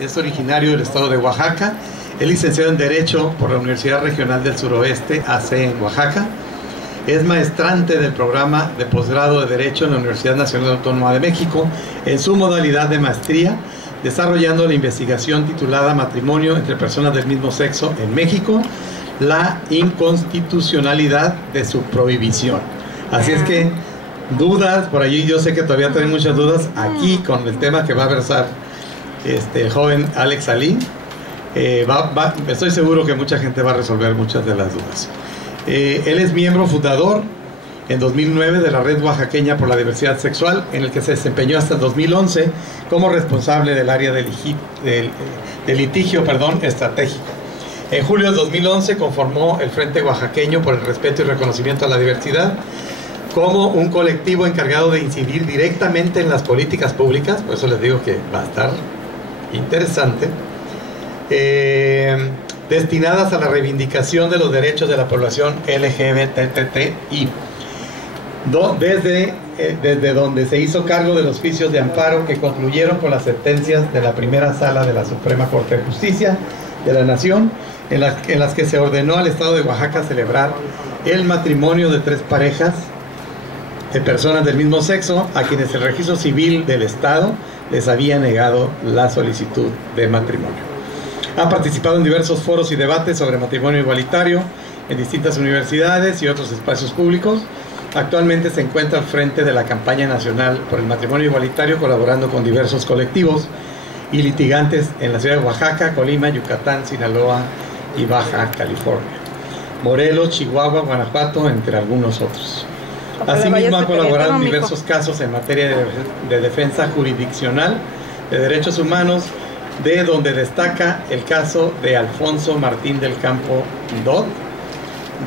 es originario del estado de Oaxaca, es licenciado en Derecho por la Universidad Regional del Suroeste, AC, en Oaxaca. Es maestrante del programa de posgrado de Derecho en la Universidad Nacional Autónoma de México, en su modalidad de maestría, desarrollando la investigación titulada Matrimonio entre personas del mismo sexo en México, la inconstitucionalidad de su prohibición. Así es que, dudas, por allí yo sé que todavía tienen muchas dudas, aquí con el tema que va a versar el joven Alex Alí, estoy seguro que mucha gente va a resolver muchas de las dudas. Él es miembro fundador en 2009 de la Red Oaxaqueña por la Diversidad Sexual, en el que se desempeñó hasta 2011 como responsable del área de litigio estratégico. En julio de 2011 conformó el Frente Oaxaqueño por el Respeto y Reconocimiento a la Diversidad como un colectivo encargado de incidir directamente en las políticas públicas, por eso les digo que va a estar interesante, destinadas a la reivindicación de los derechos de la población LGBTI, desde donde se hizo cargo de los juicios de amparo que concluyeron con las sentencias de la primera sala de la Suprema Corte de Justicia de la Nación, en las que se ordenó al Estado de Oaxaca celebrar el matrimonio de 3 parejas de personas del mismo sexo a quienes el registro civil del Estado les había negado la solicitud de matrimonio. Ha participado en diversos foros y debates sobre matrimonio igualitario en distintas universidades y otros espacios públicos. Actualmente se encuentra al frente de la campaña nacional por el matrimonio igualitario, colaborando con diversos colectivos y litigantes en la ciudad de Oaxaca, Colima, Yucatán, Sinaloa y Baja California, Morelos, Chihuahua, Guanajuato, entre algunos otros. Asimismo, ha colaborado en diversos casos en materia de defensa jurisdiccional de derechos humanos, de donde destaca el caso de Alfonso Martín del Campo Dodd,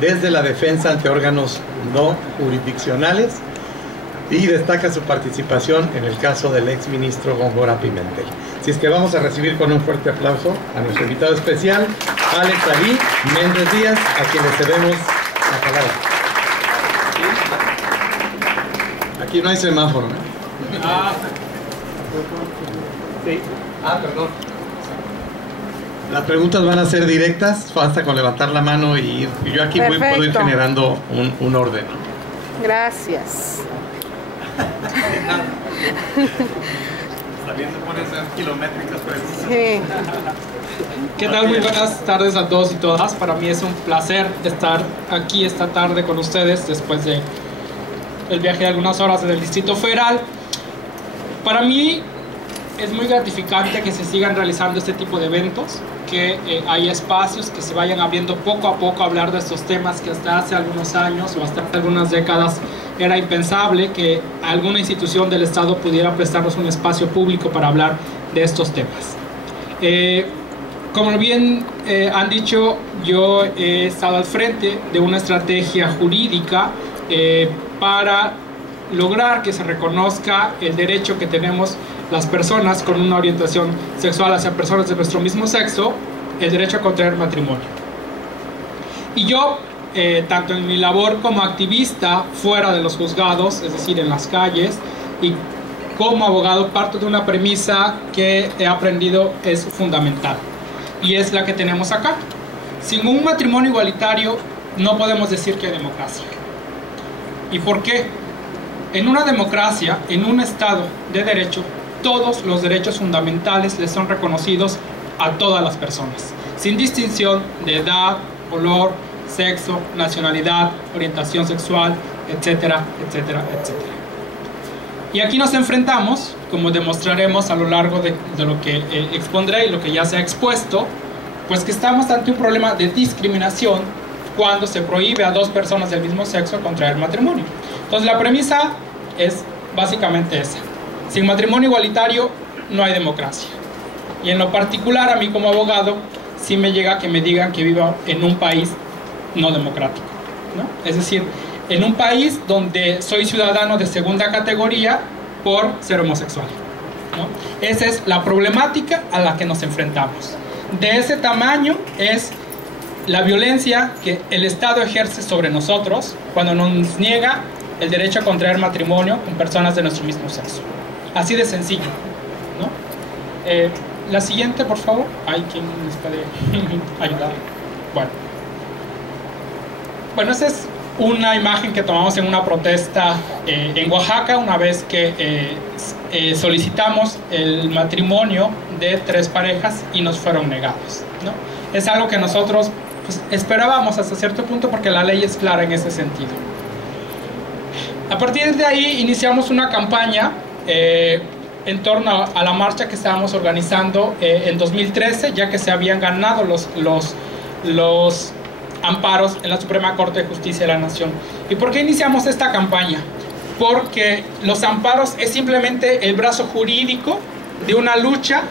desde la defensa ante órganos no jurisdiccionales, y destaca su participación en el caso del exministro Góngora Pimentel. Así es que vamos a recibir con un fuerte aplauso a nuestro invitado especial, Alex Alí Méndez Díaz, a quienes cedemos la palabra. Aquí no hay semáforo, ¿no? Sí. Perdón. Las preguntas van a ser directas, basta con levantar la mano y yo aquí puedo ir generando un orden. Gracias. También se pueden ser kilométricas precisas. Sí. ¿Qué tal? Muy buenas tardes a todos y todas. Para mí es un placer estar aquí esta tarde con ustedes después de el viaje de algunas horas desde el Distrito Federal. Para mí es muy gratificante que se sigan realizando este tipo de eventos, que hay espacios que se vayan abriendo poco a poco a hablar de estos temas que hasta hace algunos años o hasta hace algunas décadas era impensable que alguna institución del Estado pudiera prestarnos un espacio público para hablar de estos temas. Como bien han dicho, yo he estado al frente de una estrategia jurídica para lograr que se reconozca el derecho que tenemos las personas con una orientación sexual hacia personas de nuestro mismo sexo, el derecho a contraer matrimonio. Y yo, tanto en mi labor como activista fuera de los juzgados, es decir, en las calles, y como abogado, parto de una premisa que he aprendido es fundamental, y es la que tenemos acá. Sin un matrimonio igualitario no podemos decir que hay democracia. ¿Y por qué? En una democracia, en un Estado de derecho, todos los derechos fundamentales les son reconocidos a todas las personas, sin distinción de edad, color, sexo, nacionalidad, orientación sexual, etcétera, etcétera, etcétera. Y aquí nos enfrentamos, como demostraremos a lo largo de lo que expondré y lo que ya se ha expuesto, pues que estamos ante un problema de discriminación cuando se prohíbe a 2 personas del mismo sexo contraer matrimonio. Entonces la premisa es básicamente esa. Sin matrimonio igualitario no hay democracia. Y en lo particular, a mí como abogado, sí me llega que me digan que vivo en un país no democrático, ¿no? Es decir, en un país donde soy ciudadano de segunda categoría por ser homosexual, ¿no? Esa es la problemática a la que nos enfrentamos. De ese tamaño es la violencia que el Estado ejerce sobre nosotros cuando nos niega el derecho a contraer matrimonio con personas de nuestro mismo sexo. Así de sencillo, ¿no? La siguiente, por favor. Hay quien nos puede ayudar. Bueno, esa es una imagen que tomamos en una protesta en Oaxaca, una vez que solicitamos el matrimonio de 3 parejas y nos fueron negados, ¿no? Es algo que nosotros pues, esperábamos hasta cierto punto, porque la ley es clara en ese sentido. A partir de ahí iniciamos una campaña en torno a la marcha que estábamos organizando en 2013, ya que se habían ganado los amparos en la Suprema Corte de Justicia de la Nación. ¿Y por qué iniciamos esta campaña? Porque los amparos es simplemente el brazo jurídico de una lucha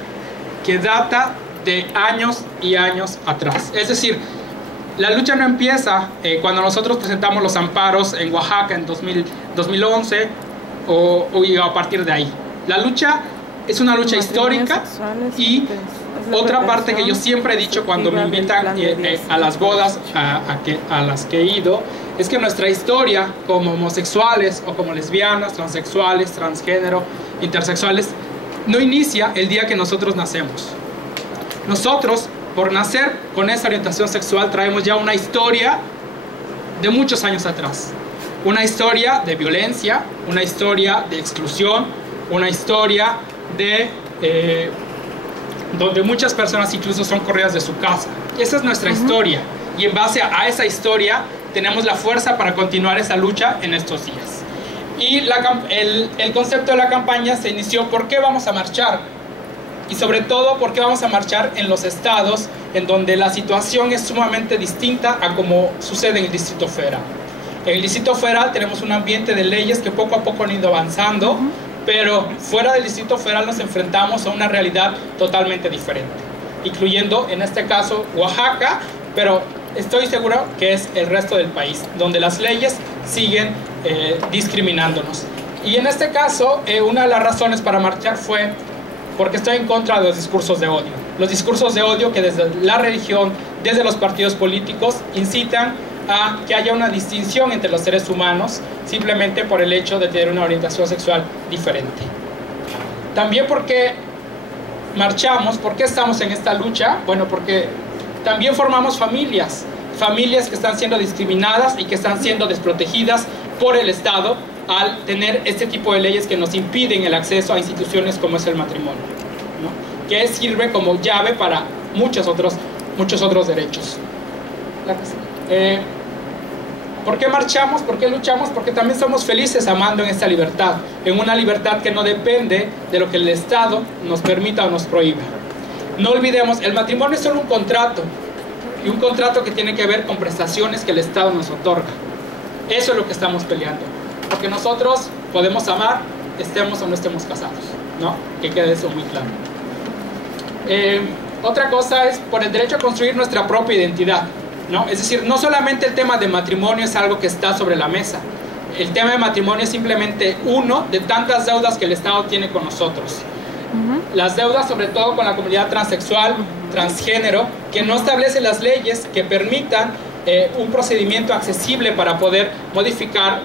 que data de años y años atrás. Es decir, la lucha no empieza cuando nosotros presentamos los amparos en Oaxaca en 2011 o a partir de ahí. La lucha es una lucha histórica, y otra parte que yo siempre he dicho cuando me invitan a las bodas a las que he ido, es que nuestra historia como homosexuales o como lesbianas, transexuales, transgénero, intersexuales, no inicia el día que nosotros nacemos. Nosotros, por nacer con esa orientación sexual, traemos ya una historia de muchos años atrás. Una historia de violencia, una historia de exclusión, una historia de donde muchas personas incluso son corridas de su casa. Esa es nuestra historia, y en base a esa historia tenemos la fuerza para continuar esa lucha en estos días. Y el concepto de la campaña se inició: ¿por qué vamos a marchar? Y sobre todo, ¿por qué vamos a marchar en los estados en donde la situación es sumamente distinta a como sucede en el Distrito Federal? En el Distrito Federal tenemos un ambiente de leyes que poco a poco han ido avanzando, pero fuera del Distrito Federal nos enfrentamos a una realidad totalmente diferente, incluyendo en este caso Oaxaca, pero estoy seguro que es el resto del país, donde las leyes siguen discriminándonos. Y en este caso, una de las razones para marchar fue porque estoy en contra de los discursos de odio. Los discursos de odio que desde la religión, desde los partidos políticos, incitan a que haya una distinción entre los seres humanos simplemente por el hecho de tener una orientación sexual diferente. También porque marchamos, ¿por qué estamos en esta lucha? Bueno, porque también formamos familias que están siendo discriminadas y que están siendo desprotegidas por el Estado al tener este tipo de leyes que nos impiden el acceso a instituciones como es el matrimonio, ¿no? Que sirve como llave para muchos otros derechos. ¿Por qué marchamos? ¿Por qué luchamos? Porque también somos felices amando en esta libertad, en una libertad que no depende de lo que el Estado nos permita o nos prohíba. No olvidemos, el matrimonio es solo un contrato, y un contrato que tiene que ver con prestaciones que el Estado nos otorga. Eso es lo que estamos peleando, porque nosotros podemos amar, estemos o no estemos casados, ¿no? Que quede eso muy claro. Otra cosa es por el derecho a construir nuestra propia identidad, ¿no? Es decir, no solamente el tema de matrimonio es algo que está sobre la mesa. El tema de matrimonio es simplemente uno de tantas deudas que el Estado tiene con nosotros. Las deudas sobre todo con la comunidad transexual, transgénero, que no establece las leyes que permitan un procedimiento accesible para poder modificar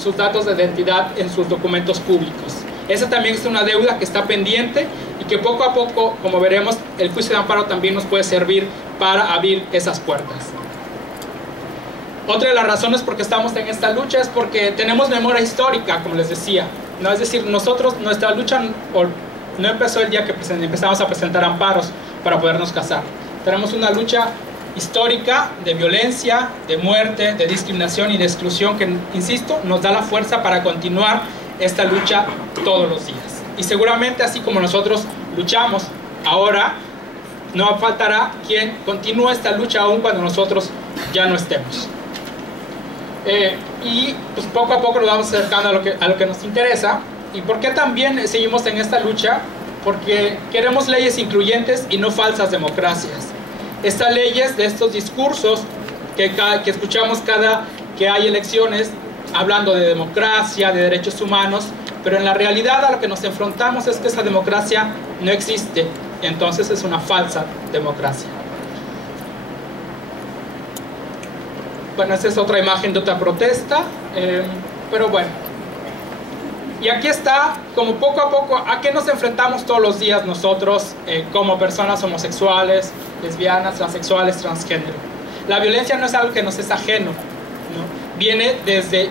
sus datos de identidad en sus documentos públicos. Esa también es una deuda que está pendiente y que poco a poco, como veremos, el juicio de amparo también nos puede servir para abrir esas puertas. Otra de las razones por que estamos en esta lucha es porque tenemos memoria histórica, como les decía, ¿no? Es decir, nuestra lucha no empezó el día que empezamos a presentar amparos para podernos casar. Tenemos una lucha histórica de violencia, de muerte, de discriminación y de exclusión que, insisto, nos da la fuerza para continuar esta lucha todos los días. Y seguramente así como nosotros luchamos ahora, no faltará quien continúe esta lucha aún cuando nosotros ya no estemos. Y pues poco a poco nos vamos acercando a lo que nos interesa. ¿Y por qué también seguimos en esta lucha? Porque queremos leyes incluyentes y no falsas democracias. Estas leyes de estos discursos que escuchamos cada que hay elecciones, hablando de democracia, de derechos humanos, pero en la realidad a lo que nos enfrentamos es que esa democracia no existe, entonces es una falsa democracia. Bueno, esta es otra imagen de otra protesta, pero bueno. Y aquí está, como poco a poco, a qué nos enfrentamos todos los días nosotros como personas homosexuales, lesbianas, transexuales, transgénero. La violencia no es algo que nos es ajeno, ¿no? Viene desde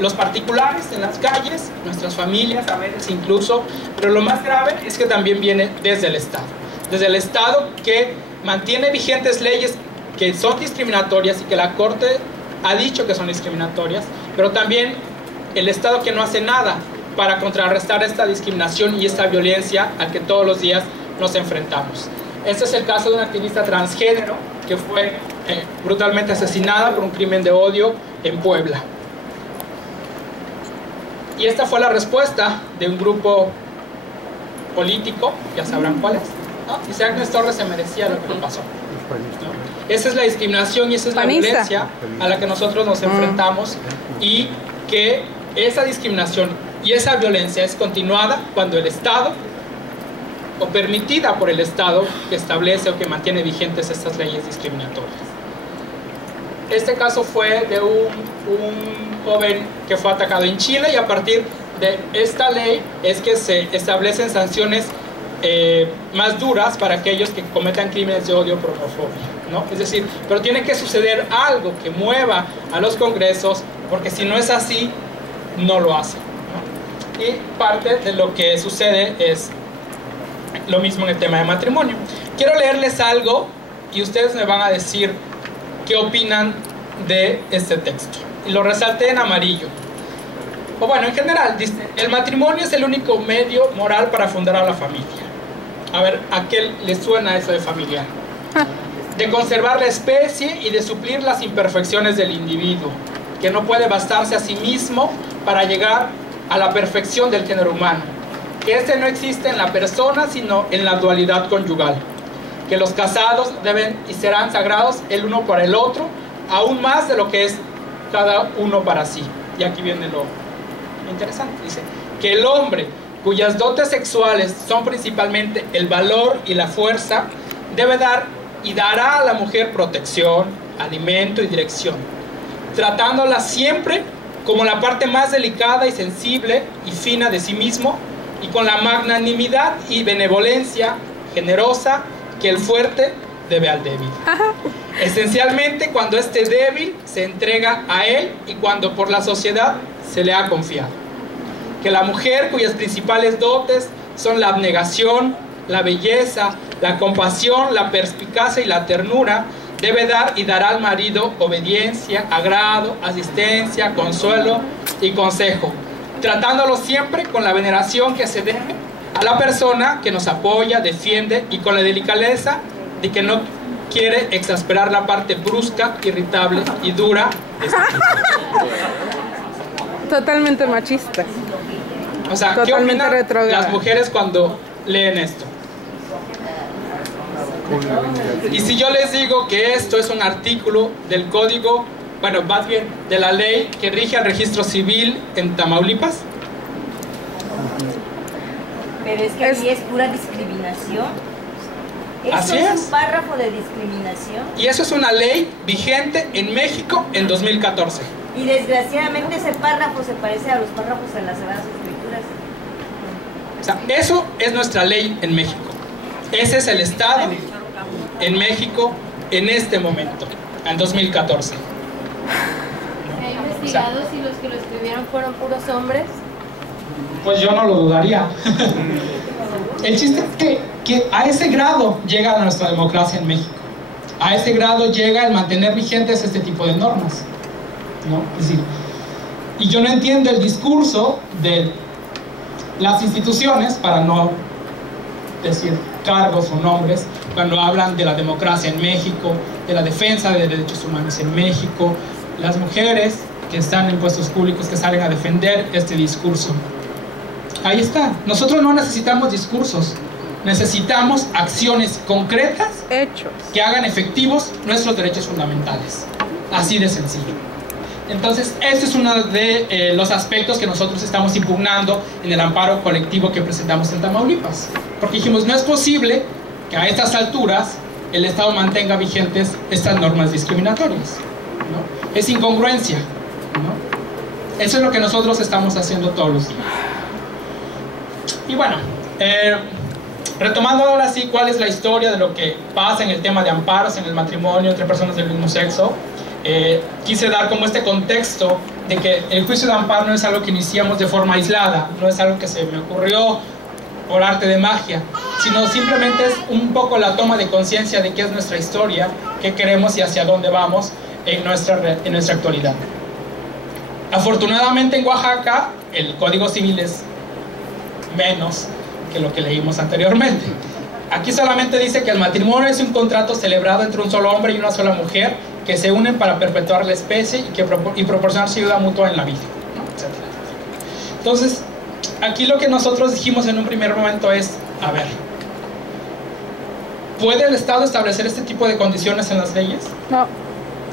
los particulares en las calles, nuestras familias a veces incluso, pero lo más grave es que también viene desde el Estado. Desde el Estado, que mantiene vigentes leyes que son discriminatorias y que la Corte ha dicho que son discriminatorias, pero también el Estado que no hace nada para contrarrestar esta discriminación y esta violencia a que todos los días nos enfrentamos. Este es el caso de una activista transgénero que fue brutalmente asesinada por un crimen de odio en Puebla. Y esta fue la respuesta de un grupo político, ya sabrán cuál es, ¿no? Dice: Agnes Torres se merecía lo que le pasó, ¿no? Esa es la discriminación y esa es la violencia a la que nosotros nos enfrentamos, y que esa discriminación y esa violencia es continuada cuando el Estado, o permitida por el Estado, que establece o que mantiene vigentes estas leyes discriminatorias. Este caso fue de un joven que fue atacado en Chile, y a partir de esta ley es que se establecen sanciones más duras para aquellos que cometan crímenes de odio por homofobia, ¿no? Es decir, pero tiene que suceder algo que mueva a los congresos, porque si no es así, no lo hacen, ¿no? Y parte de lo que sucede es lo mismo en el tema de matrimonio. Quiero leerles algo y ustedes me van a decir qué opinan de este texto. Y lo resalté en amarillo. O bueno, en general, dice: el matrimonio es el único medio moral para fundar a la familia. A ver, ¿a qué le suena eso de familiar? De conservar la especie y de suplir las imperfecciones del individuo, que no puede bastarse a sí mismo para llegar a la perfección del género humano. Que este no existe en la persona, sino en la dualidad conyugal. Que los casados deben y serán sagrados el uno para el otro, aún más de lo que es cada uno para sí. Y aquí viene lo interesante. Dice que el hombre, cuyas dotes sexuales son principalmente el valor y la fuerza, debe dar y dará a la mujer protección, alimento y dirección, tratándola siempre como la parte más delicada y sensible y fina de sí mismo, y con la magnanimidad y benevolencia generosa que el fuerte debe al débil. Esencialmente cuando este débil se entrega a él y cuando por la sociedad se le ha confiado. Que la mujer, cuyas principales dotes son la abnegación, la belleza, la compasión, la perspicacia y la ternura, debe dar y dará al marido obediencia, agrado, asistencia, consuelo y consejo, tratándolo siempre con la veneración que se debe a la persona que nos apoya, defiende, y con la delicadeza de que no quiere exasperar la parte brusca, irritable y dura de su vida. Totalmente machista. O sea, ¿qué opinan las mujeres cuando leen esto? Y si yo les digo que esto es un artículo del código, bueno, más bien de la ley que rige al registro civil en Tamaulipas. Pero es que ahí es pura discriminación. Así Eso es es. un párrafo de discriminación. Y eso es una ley vigente en México en 2014. Y desgraciadamente ese párrafo se parece a los párrafos en las Sagradas Escrituras. O sea, eso es nuestra ley en México. Ese es el Estado en México en este momento, en 2014. ¿Se ha investigado si los que lo escribieron fueron puros hombres? Pues yo no lo dudaría. El chiste es que a ese grado llega nuestra democracia en México. A ese grado llega el mantener vigentes este tipo de normas, ¿no? Es decir, y yo no entiendo el discurso de las instituciones, para no decir cargos o nombres, cuando hablan de la democracia en México, de la defensa de derechos humanos en México, las mujeres que están en puestos públicos que salen a defender este discurso. Ahí está. Nosotros no necesitamos discursos, necesitamos acciones concretas, hechos, que hagan efectivos nuestros derechos fundamentales. Así de sencillo. Entonces, este es uno de los aspectos que nosotros estamos impugnando en el amparo colectivo que presentamos en Tamaulipas. Porque dijimos, no es posible que a estas alturas el Estado mantenga vigentes estas normas discriminatorias, ¿no? Es incongruencia, ¿no? Eso es lo que nosotros estamos haciendo todos los días. Y bueno, retomando ahora sí cuál es la historia de lo que pasa en el tema de amparos en el matrimonio entre personas del mismo sexo, quise dar como este contexto de que el juicio de amparo no es algo que iniciamos de forma aislada, no es algo que se me ocurrió por arte de magia, sino simplemente es un poco la toma de conciencia de qué es nuestra historia, qué queremos y hacia dónde vamos en nuestra actualidad. Afortunadamente en Oaxaca el Código Civil es menos que lo que leímos anteriormente. Aquí solamente dice que el matrimonio es un contrato celebrado entre un solo hombre y una sola mujer que se unen para perpetuar la especie y proporcionarse ayuda mutua en la vida, ¿no? Etcétera. Entonces, aquí lo que nosotros dijimos en un primer momento es, a ver, ¿puede el Estado establecer este tipo de condiciones en las leyes? No.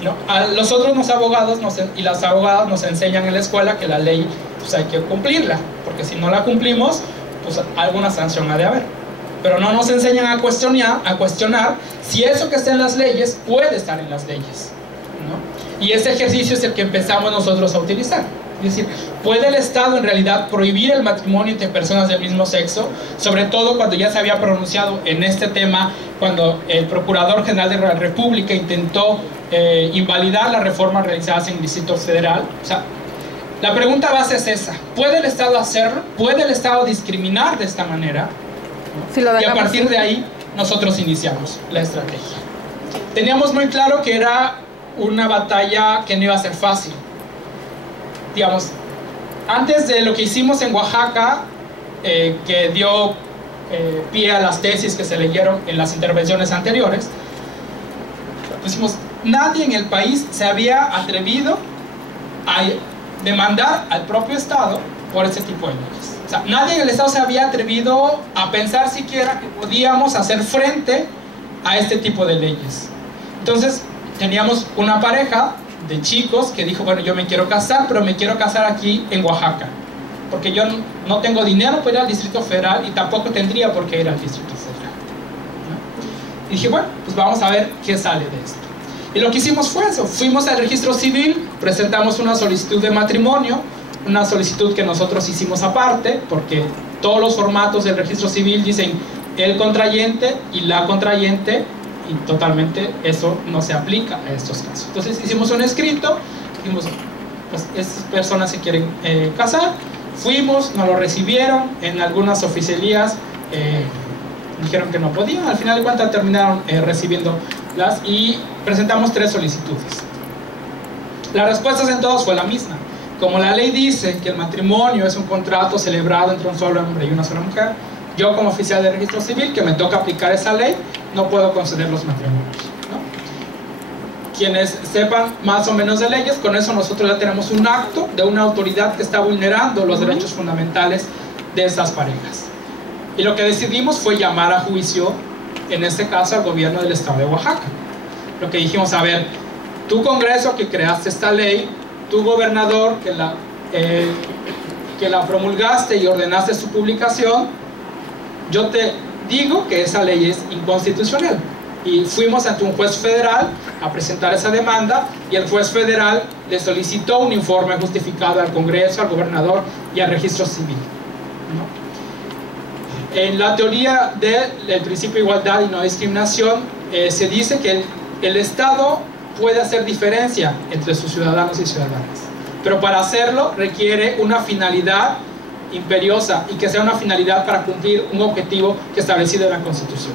No. A nosotros los abogados y las abogadas nos enseñan en la escuela que la ley pues hay que cumplirla, porque si no la cumplimos, pues alguna sanción ha de haber. Pero no nos enseñan a cuestionar si eso que está en las leyes puede estar en las leyes, ¿no? Y ese ejercicio es el que empezamos nosotros a utilizar. Es decir, ¿puede el Estado en realidad prohibir el matrimonio entre personas del mismo sexo? Sobre todo cuando ya se había pronunciado en este tema, cuando el Procurador General de la República intentó invalidar las reformas realizadas en el Distrito Federal. O sea, la pregunta base es esa: ¿puede el Estado hacerlo? ¿Puede el Estado discriminar de esta manera? Si lo Y a partir de ahí nosotros iniciamos la estrategia. Teníamos muy claro que era una batalla que no iba a ser fácil. Digamos, antes de lo que hicimos en Oaxaca, que dio pie a las tesis que se leyeron en las intervenciones anteriores, decimos, nadie en el país se había atrevido a demandar al propio Estado por ese tipo de leyes. O sea, nadie en el Estado se había atrevido a pensar siquiera que podíamos hacer frente a este tipo de leyes. Entonces, teníamos una pareja de chicos que dijo, bueno, yo me quiero casar, pero me quiero casar aquí en Oaxaca, porque yo no tengo dinero para ir al Distrito Federal y tampoco tendría por qué ir al Distrito Federal, ¿no? Y dije, bueno, pues vamos a ver qué sale de esto. Y lo que hicimos fue eso: fuimos al registro civil, presentamos una solicitud de matrimonio, una solicitud que nosotros hicimos aparte, porque todos los formatos del registro civil dicen el contrayente y la contrayente, y totalmente eso no se aplica a estos casos. Entonces hicimos un escrito, dijimos, pues estas personas se quieren casar. Fuimos, nos lo recibieron en algunas oficialías, dijeron que no podían. Al final de cuentas terminaron recibiéndolas y presentamos 3 solicitudes. Las respuestas en todas fue la misma. Como la ley dice que el matrimonio es un contrato celebrado entre un solo hombre y una sola mujer, yo como oficial de registro civil, que me toca aplicar esa ley, no puedo conceder los matrimonios, ¿no? Quienes sepan más o menos de leyes, con eso nosotros ya tenemos un acto de una autoridad que está vulnerando los derechos fundamentales de esas parejas. Y lo que decidimos fue llamar a juicio, en este caso al gobierno del estado de Oaxaca. Lo que dijimos, a ver, tu Congreso que creaste esta ley, tu gobernador que la promulgaste y ordenaste su publicación, yo te digo que esa ley es inconstitucional. Y fuimos ante un juez federal a presentar esa demanda, y el juez federal le solicitó un informe justificado al Congreso, al gobernador y al registro civil, ¿no? En la teoría del principio de igualdad y no discriminación, se dice que el Estado puede hacer diferencia entre sus ciudadanos y ciudadanas, pero para hacerlo requiere una finalidad imperiosa, y que sea una finalidad para cumplir un objetivo que establecido en la Constitución.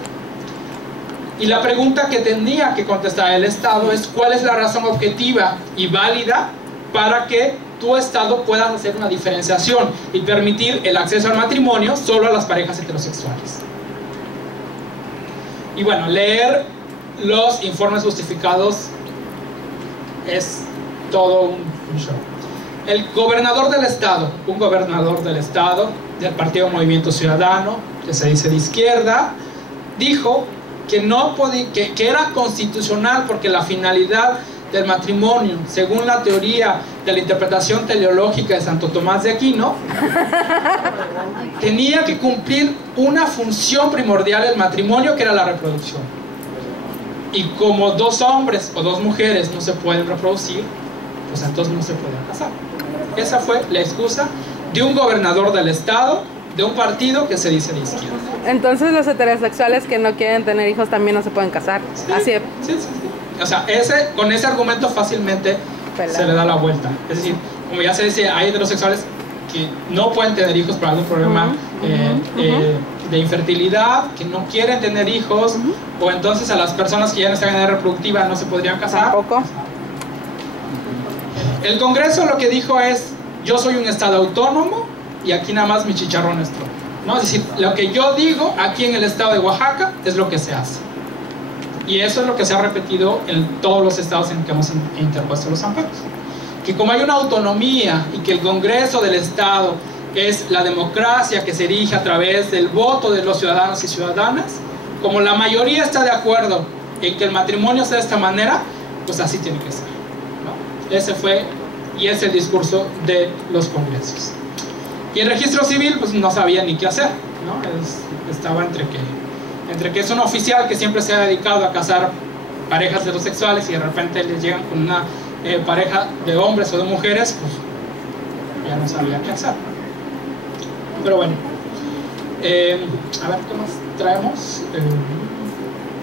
Y la pregunta que tendría que contestar el Estado es: ¿cuál es la razón objetiva y válida para que tu Estado pueda hacer una diferenciación y permitir el acceso al matrimonio solo a las parejas heterosexuales? Y bueno, leer los informes justificados es todo un show. El gobernador del estado, un gobernador del estado del partido Movimiento Ciudadano, que se dice de izquierda, dijo que no podía, que era constitucional porque la finalidad del matrimonio, según la teoría de la interpretación teleológica de Santo Tomás de Aquino, tenía que cumplir una función primordial del matrimonio, que era la reproducción. Y como 2 hombres o 2 mujeres no se pueden reproducir, pues entonces no se pueden casar. Esa fue la excusa de un gobernador del estado, de un partido que se dice de izquierda. Entonces los heterosexuales que no quieren tener hijos también no se pueden casar. Sí, Así es. sí. O sea, con ese argumento fácilmente se le da la vuelta. Es decir, como ya se dice, hay heterosexuales que no pueden tener hijos por algún problema de infertilidad, que no quieren tener hijos, o entonces a las personas que ya no están en edad reproductiva no se podrían casar. Tampoco. El Congreso lo que dijo es: yo soy un estado autónomo y aquí nada más mi chicharrón es todo, ¿no? Es decir, lo que yo digo aquí en el estado de Oaxaca es lo que se hace. Y eso es lo que se ha repetido en todos los estados en que hemos interpuesto los amparos. Que como hay una autonomía y que el Congreso del estado es la democracia que se erige a través del voto de los ciudadanos y ciudadanas, como la mayoría está de acuerdo en que el matrimonio sea de esta manera, pues así tiene que ser, ¿no? Ese fue y es el discurso de los congresos. Y el registro civil pues no sabía ni qué hacer, ¿no? Estaba entre que es un oficial que siempre se ha dedicado a casar parejas heterosexuales y de repente les llegan con una pareja de hombres o de mujeres, pues ya no sabía qué hacer. Pero bueno, a ver qué más traemos.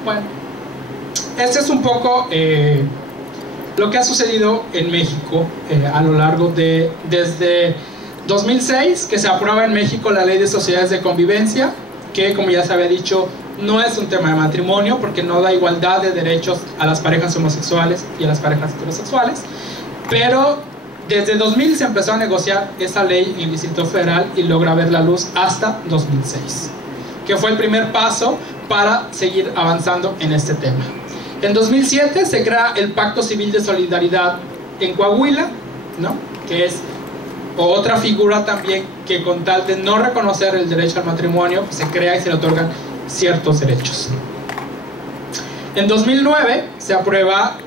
Bueno, este es un poco lo que ha sucedido en México a lo largo desde 2006, que se aprueba en México la Ley de Sociedades de Convivencia, que como ya se había dicho no es un tema de matrimonio porque no da igualdad de derechos a las parejas homosexuales y a las parejas heterosexuales, pero desde 2000 se empezó a negociar esa ley en el Distrito Federal y logra ver la luz hasta 2006, que fue el primer paso para seguir avanzando en este tema. En 2007 se crea el Pacto Civil de Solidaridad en Coahuila, ¿no? Que es otra figura también que con tal de no reconocer el derecho al matrimonio, pues se crea y se le otorgan ciertos derechos. En 2009 se aprueba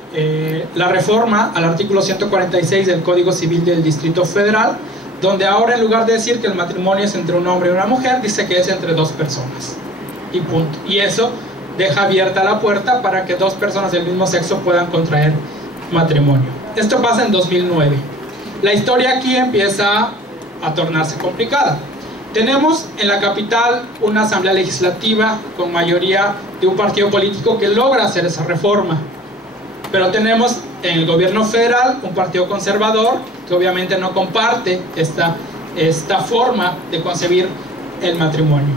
la reforma al artículo 146 del Código Civil del Distrito Federal, donde ahora en lugar de decir que el matrimonio es entre un hombre y una mujer, dice que es entre dos personas y punto. Y eso deja abierta la puerta para que dos personas del mismo sexo puedan contraer matrimonio. Esto pasa en 2009. La historia aquí empieza a tornarse complicada. Tenemos en la capital una asamblea legislativa con mayoría de un partido político que logra hacer esa reforma, pero tenemos en el gobierno federal un partido conservador que obviamente no comparte esta forma de concebir el matrimonio.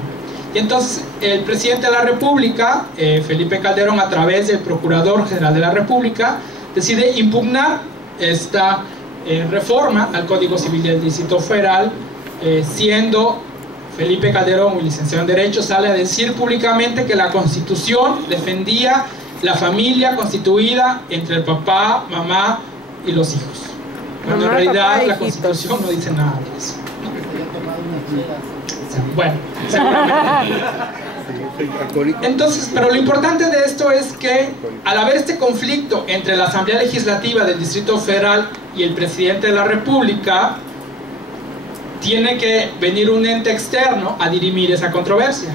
Y entonces el presidente de la República, Felipe Calderón, a través del Procurador General de la República, decide impugnar esta reforma al Código Civil del Distrito Federal, siendo Felipe Calderón, un licenciado en Derecho, sale a decir públicamente que la Constitución defendía la familia constituida entre el papá, mamá y los hijos. Cuando en realidad la Constitución no dice nada de eso. Bueno, seguramente. Entonces, pero lo importante de esto es que al haber este conflicto entre la Asamblea Legislativa del Distrito Federal y el Presidente de la República, tiene que venir un ente externo a dirimir esa controversia.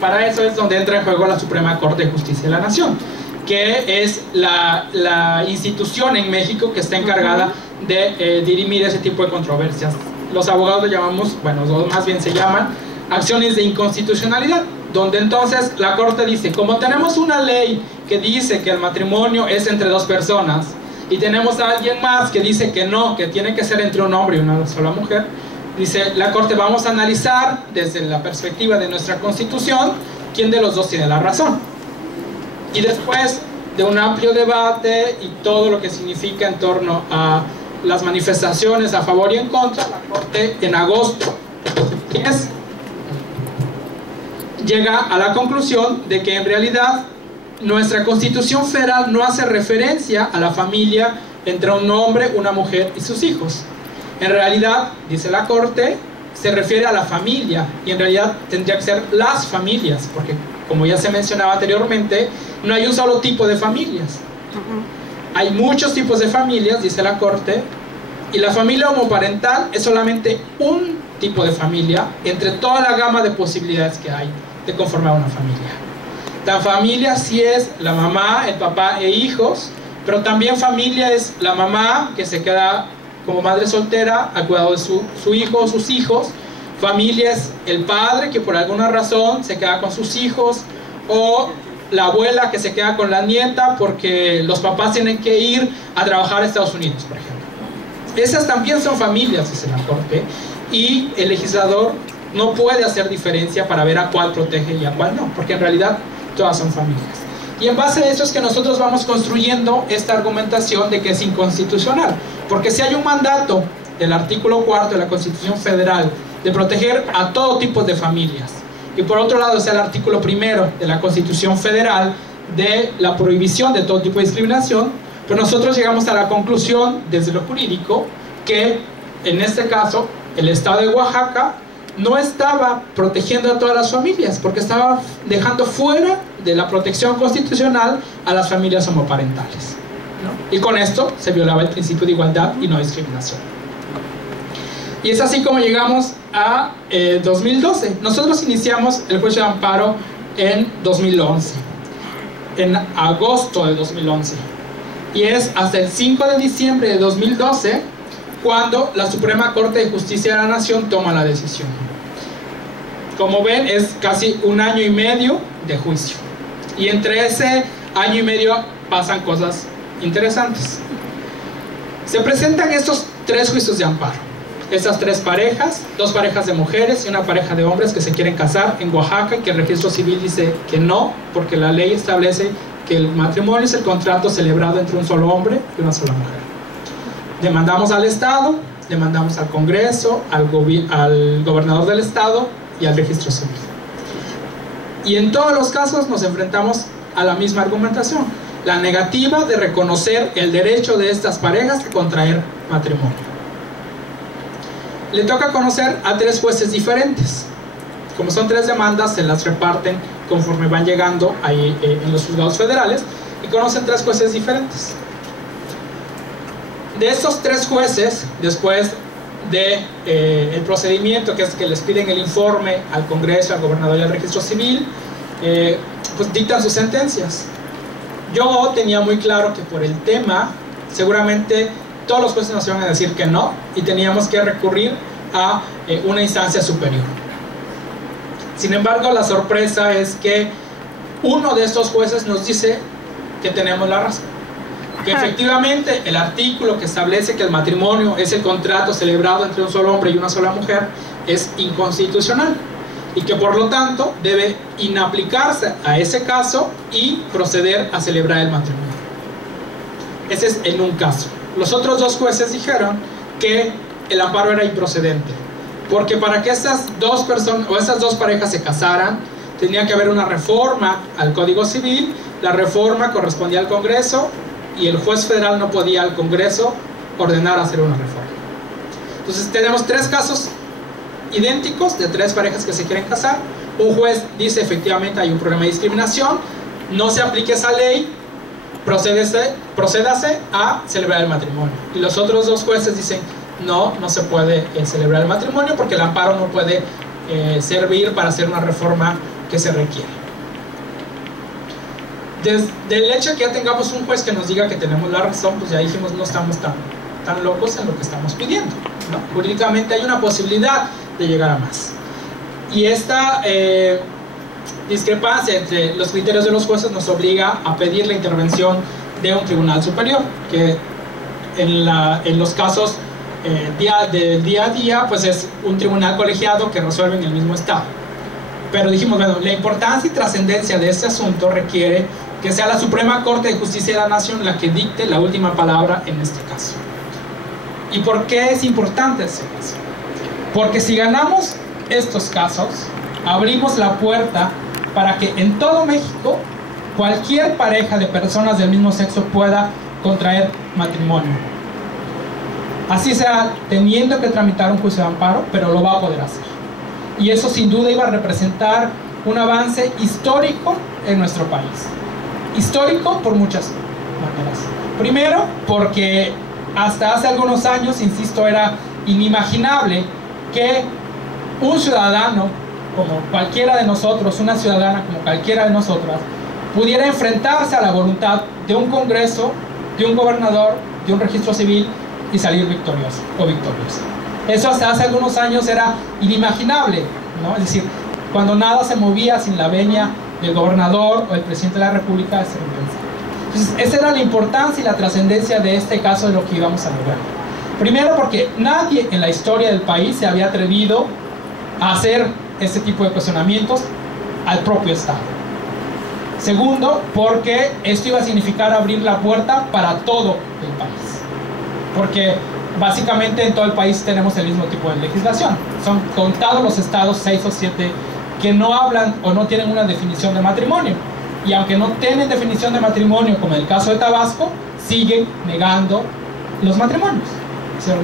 Para eso es donde entra en juego la Suprema Corte de Justicia de la Nación, que es la institución en México que está encargada de dirimir ese tipo de controversias. Los abogados lo llamamos, bueno, más bien se llaman acciones de inconstitucionalidad, donde entonces la Corte dice, como tenemos una ley que dice que el matrimonio es entre dos personas y tenemos a alguien más que dice que no, que tiene que ser entre un hombre y una sola mujer, dice la Corte, vamos a analizar desde la perspectiva de nuestra Constitución quién de los dos tiene la razón. Y después de un amplio debate y todo lo que significa en torno a las manifestaciones a favor y en contra, la Corte en agosto de 2010 llega a la conclusión de que en realidad nuestra Constitución Federal no hace referencia a la familia entre un hombre, una mujer y sus hijos. En realidad, dice la Corte, se refiere a la familia, y en realidad tendría que ser las familias, porque como ya se mencionaba anteriormente, no hay un solo tipo de familias. Hay muchos tipos de familias, dice la Corte, y la familia homoparental es solamente un tipo de familia entre toda la gama de posibilidades que hay de conformar una familia. La familia sí es la mamá, el papá e hijos, Pero también familia es la mamá que se queda como madre soltera al cuidado de su hijo o sus hijos. Familia es el padre que por alguna razón se queda con sus hijos, o la abuela que se queda con la nieta porque los papás tienen que ir a trabajar a Estados Unidos, por ejemplo. Esas también son familias, dice la Corte, y el legislador no puede hacer diferencia para ver a cuál protege y a cuál no, porque en realidad todas son familias. Y en base a eso es que nosotros vamos construyendo esta argumentación de que es inconstitucional, porque si hay un mandato del artículo 4 de la Constitución Federal de proteger a todo tipo de familias, y por otro lado está el artículo 1 de la Constitución Federal de la prohibición de todo tipo de discriminación, pues nosotros llegamos a la conclusión desde lo jurídico que en este caso el Estado de Oaxaca no estaba protegiendo a todas las familias, porque estaba dejando fuera de la protección constitucional a las familias homoparentales, ¿no? Y con esto se violaba el principio de igualdad y no discriminación. Y es así como llegamos a 2012. Nosotros iniciamos el juicio de amparo en 2011, en agosto de 2011. Y es hasta el 5 de diciembre de 2012 cuando la Suprema Corte de Justicia de la Nación toma la decisión. Como ven, es casi 1 año y medio de juicio. Y entre ese año y medio pasan cosas interesantes. Se presentan estos 3 juicios de amparo. Estas 3 parejas, 2 parejas de mujeres y una pareja de hombres que se quieren casar en Oaxaca, y que el registro civil dice que no, porque la ley establece que el matrimonio es el contrato celebrado entre un solo hombre y una sola mujer. Demandamos al Estado, demandamos al Congreso, al gobernador del Estado y al registro civil. Y en todos los casos nos enfrentamos a la misma argumentación: la negativa de reconocer el derecho de estas parejas a contraer matrimonio. Le toca conocer a 3 jueces diferentes. Como son 3 demandas, se las reparten conforme van llegando ahí en los juzgados federales, y conocen 3 jueces diferentes. De estos 3 jueces, después de el procedimiento, que es que les piden el informe al Congreso, al gobernador y al registro civil, pues dictan sus sentencias. Yo tenía muy claro que por el tema seguramente todos los jueces nos iban a decir que no, y teníamos que recurrir a una instancia superior. Sin embargo, la sorpresa es que uno de estos jueces nos dice que tenemos la razón, que efectivamente el artículo que establece que el matrimonio es el contrato celebrado entre un solo hombre y una sola mujer es inconstitucional, y que por lo tanto debe inaplicarse a ese caso y proceder a celebrar el matrimonio. Ese es en un caso. Los otros 2 jueces dijeron que el amparo era improcedente, porque para que estas 2 personas o estas 2 parejas se casaran tenía que haber una reforma al Código Civil. La reforma correspondía al Congreso, y el juez federal no podía al Congreso ordenar hacer una reforma. Entonces tenemos 3 casos idénticos de 3 parejas que se quieren casar. Un juez dice efectivamente hay un problema de discriminación, no se aplique esa ley, procédase a celebrar el matrimonio. Y los otros 2 jueces dicen no se puede celebrar el matrimonio porque el amparo no puede servir para hacer una reforma que se requiere. Desde el hecho de que ya tengamos un juez que nos diga que tenemos la razón, pues ya dijimos no estamos tan locos en lo que estamos pidiendo, ¿no? Jurídicamente hay una posibilidad de llegar a más. Y esta discrepancia entre los criterios de los jueces nos obliga a pedir la intervención de un tribunal superior, que en los casos del día a día pues es un tribunal colegiado que resuelve en el mismo estado. Pero dijimos, bueno, la importancia y trascendencia de este asunto requiere que sea la Suprema Corte de Justicia de la Nación la que dicte la última palabra en este caso. ¿Y por qué es importante ese caso? Porque si ganamos estos casos, abrimos la puerta para que en todo México cualquier pareja de personas del mismo sexo pueda contraer matrimonio. Así sea teniendo que tramitar un juicio de amparo, pero lo va a poder hacer. Y eso sin duda iba a representar un avance histórico en nuestro país. Histórico por muchas maneras. Primero, porque hasta hace algunos años, insisto, era inimaginable que un ciudadano como cualquiera de nosotros, una ciudadana como cualquiera de nosotras, pudiera enfrentarse a la voluntad de un Congreso de un gobernador, de un registro civil y salir victorioso o victoriosa. Eso hasta hace algunos años era inimaginable, ¿no? Es decir, cuando nada se movía sin la venia del gobernador o el presidente de la república, es impensable. Entonces, esa era la importancia y la trascendencia de este caso de lo que íbamos a lograr. Primero, porque nadie en la historia del país se había atrevido a hacer este tipo de cuestionamientos al propio Estado. Segundo, porque esto iba a significar abrir la puerta para todo el país. Porque básicamente en todo el país tenemos el mismo tipo de legislación. Son contados los estados, 6 o 7, que no hablan o no tienen una definición de matrimonio. Y aunque no tienen definición de matrimonio, como en el caso de Tabasco, siguen negando los matrimonios.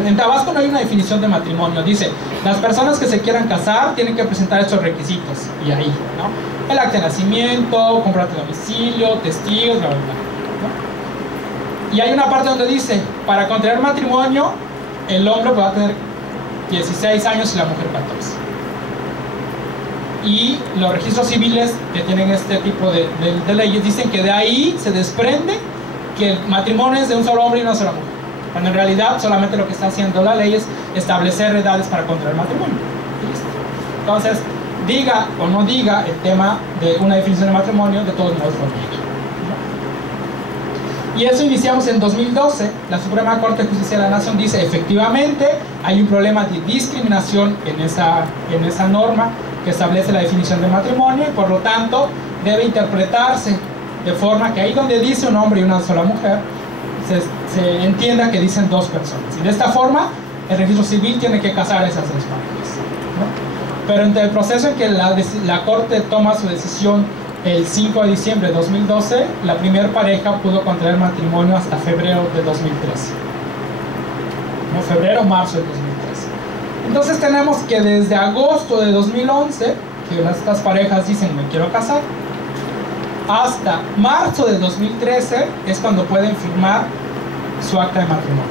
En Tabasco no hay una definición de matrimonio. Dice, las personas que se quieran casar tienen que presentar estos requisitos. Y ahí, ¿no? El acta de nacimiento, comprarte domicilio, testigos, bla, bla, bla, ¿no? Y hay una parte donde dice, para contraer matrimonio, el hombre va a tener 16 años y la mujer 14. Y los registros civiles que tienen este tipo de leyes dicen que de ahí se desprende que el matrimonio es de un solo hombre y una sola mujer. Cuando en realidad solamente lo que está haciendo la ley es establecer edades para contraer matrimonio. ¿Listo? Entonces, diga o no diga el tema de una definición de matrimonio, de todos modos lo niega, ¿no? Y eso iniciamos en 2012. La Suprema Corte de Justicia de la Nación dice, efectivamente, hay un problema de discriminación en esa norma que establece la definición de matrimonio y por lo tanto debe interpretarse de forma que ahí donde dice un hombre y una sola mujer, se entienda que dicen dos personas. Y de esta forma, el registro civil tiene que casar esas dos parejas, ¿no? Pero entre el proceso en que la Corte toma su decisión el 5 de diciembre de 2012, la primera pareja pudo contraer matrimonio hasta febrero de 2013. ¿No? Febrero, marzo de 2013. Entonces tenemos que desde agosto de 2011, que estas parejas dicen me quiero casar, hasta marzo de 2013 es cuando pueden firmar su acta de matrimonio.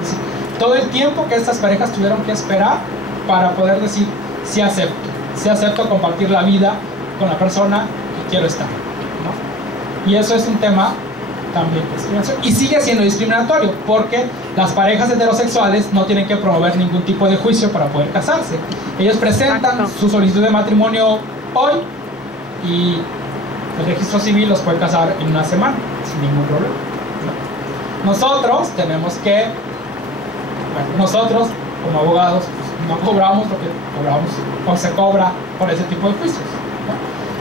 Es decir, todo el tiempo que estas parejas tuvieron que esperar para poder decir sí acepto compartir la vida con la persona que quiero estar, ¿no? Y eso es un tema también de discriminación y sigue siendo discriminatorio porque las parejas heterosexuales no tienen que promover ningún tipo de juicio para poder casarse. Ellos presentan su solicitud de matrimonio hoy y el registro civil los puede casar en una semana sin ningún problema, ¿no? Nosotros tenemos que, nosotros como abogados pues, no cobramos lo que cobramos o se cobra por ese tipo de juicios, ¿no?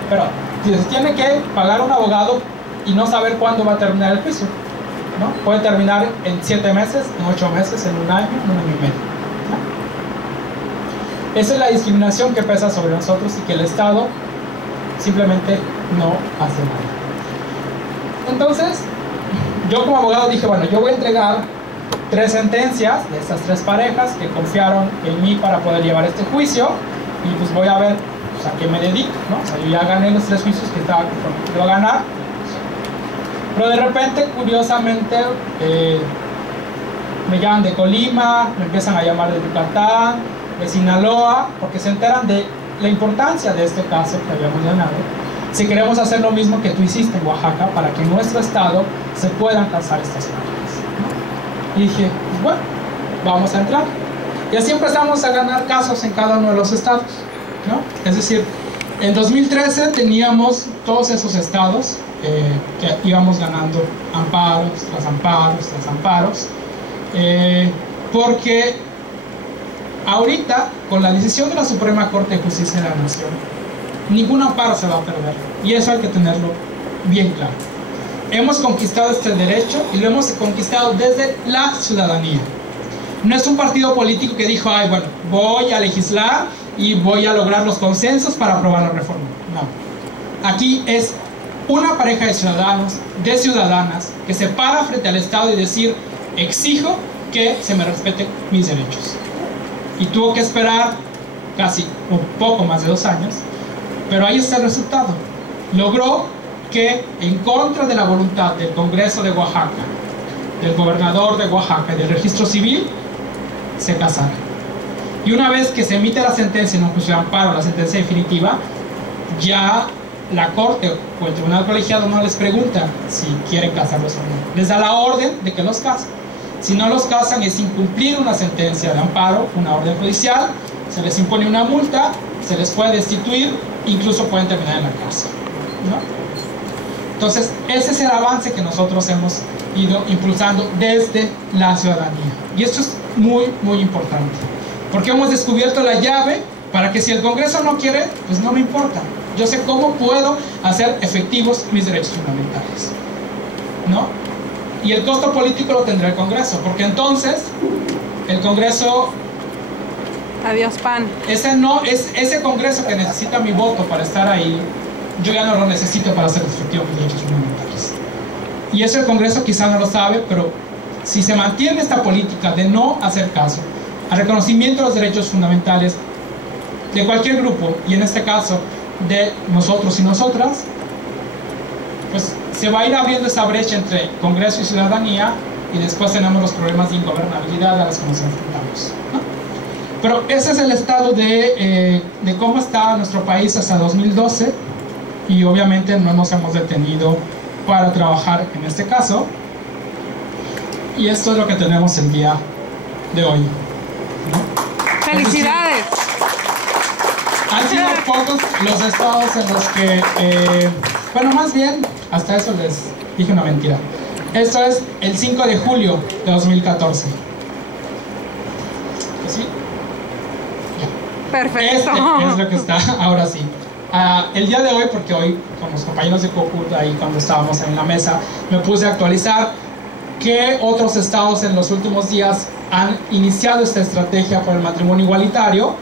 Pero si se tiene que pagar un abogado y no saber cuándo va a terminar el juicio, ¿no? Puede terminar en 7 meses, en 8 meses, en un año y medio, ¿no? Esa es la discriminación que pesa sobre nosotros y que el Estado simplemente no hace nada. Entonces, yo como abogado dije, bueno, yo voy a entregar 3 sentencias de estas 3 parejas que confiaron en mí para poder llevar este juicio y pues voy a ver pues, a qué me dedico, ¿no? O sea, yo ya gané los 3 juicios que estaba comprometido a ganar, pero de repente, curiosamente, me llaman de Colima, me empiezan a llamar de Yucatán, de Sinaloa, porque se enteran de la importancia de este caso que habíamos ganado. Si queremos hacer lo mismo que tú hiciste en Oaxaca para que en nuestro estado se puedan casar estas parejas, ¿no? Y dije, pues bueno, vamos a entrar. Y así empezamos a ganar casos en cada uno de los estados, ¿no? Es decir, en 2013 teníamos todos esos estados que íbamos ganando amparos tras amparos tras amparos, porque ahorita, con la decisión de la Suprema Corte de Justicia de la Nación, ningún amparo se va a perder. Y eso hay que tenerlo bien claro. Hemos conquistado este derecho y lo hemos conquistado desde la ciudadanía. No es un partido político que dijo, ay, bueno, voy a legislar y voy a lograr los consensos para aprobar la reforma. No. Aquí es una pareja de ciudadanos, de ciudadanas, que se para frente al Estado y decir, exijo que se me respeten mis derechos. Y tuvo que esperar casi un poco más de 2 años, pero ahí está el resultado. Logró que, en contra de la voluntad del Congreso de Oaxaca, del gobernador de Oaxaca y del registro civil, se casaran. Y una vez que se emite la sentencia en un juicio de amparo, la sentencia definitiva, ya la Corte o el Tribunal Colegiado no les pregunta si quieren casarlos o no. Les da la orden de que los casen. Si no los casan es incumplir una sentencia de amparo, una orden judicial, se les impone una multa, se les puede destituir, incluso pueden terminar en la cárcel, ¿no? Entonces, ese es el avance que nosotros hemos ido impulsando desde la ciudadanía. Y esto es muy, muy importante, porque hemos descubierto la llave para que si el Congreso no quiere, pues no me importa. Yo sé cómo puedo hacer efectivos mis derechos fundamentales, ¿no? Y el costo político lo tendrá el Congreso, porque entonces el Congreso... Adiós, PAN. Ese Congreso que necesita mi voto para estar ahí, yo ya no lo necesito para hacer efectivos mis derechos fundamentales. Y eso el Congreso quizá no lo sabe, pero si se mantiene esta política de no hacer caso al reconocimiento de los derechos fundamentales de cualquier grupo, y en este caso de nosotros y nosotras, pues se va a ir abriendo esa brecha entre Congreso y ciudadanía, y después tenemos los problemas de ingobernabilidad a los que nos enfrentamos, ¿no? Pero ese es el estado de cómo está nuestro país hasta 2012, y obviamente no nos hemos detenido para trabajar en este caso, y esto es lo que tenemos el día de hoy, ¿no? ¡Felicidades! Han sido pocos los estados en los que, bueno, más bien, hasta eso les dije una mentira. Esto es el 5 de julio de 2014. ¿Sí? Perfecto. Este es lo que está, ahora sí. El día de hoy, porque hoy con los compañeros de COCUT, ahí cuando estábamos en la mesa, me puse a actualizar qué otros estados en los últimos días han iniciado esta estrategia por el matrimonio igualitario.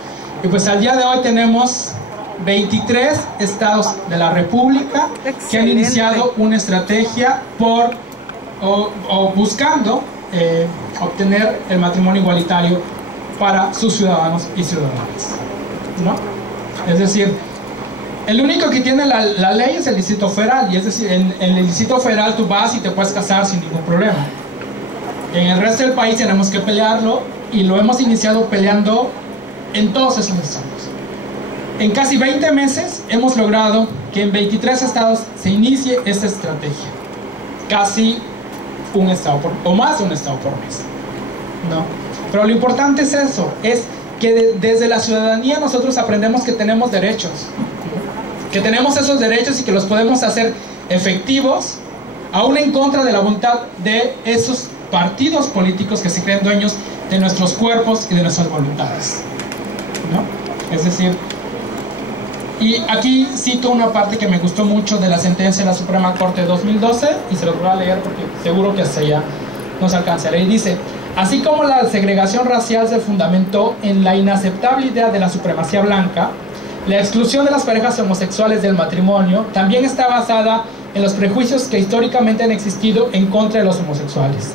Y pues al día de hoy tenemos 23 estados de la República que han iniciado una estrategia por o buscando obtener el matrimonio igualitario para sus ciudadanos y ciudadanas, ¿no? Es decir, el único que tiene la ley es el Distrito Federal, y es decir, en el Distrito Federal tú vas y te puedes casar sin ningún problema. En el resto del país tenemos que pelearlo, y lo hemos iniciado peleando en todos esos estados. En casi 20 meses hemos logrado que en 23 estados se inicie esta estrategia. Casi un estado o más de un estado por mes, ¿no? Pero lo importante es eso, es que desde la ciudadanía nosotros aprendemos que tenemos derechos, que tenemos esos derechos y que los podemos hacer efectivos, aún en contra de la voluntad de esos partidos políticos que se creen dueños de nuestros cuerpos y de nuestras voluntades, ¿no? Es decir, y aquí cito una parte que me gustó mucho de la sentencia de la Suprema Corte de 2012, y se los voy a leer porque seguro que hasta ya nos alcanzará. Y dice: así como la segregación racial se fundamentó en la inaceptable idea de la supremacía blanca, la exclusión de las parejas homosexuales del matrimonio también está basada en los prejuicios que históricamente han existido en contra de los homosexuales.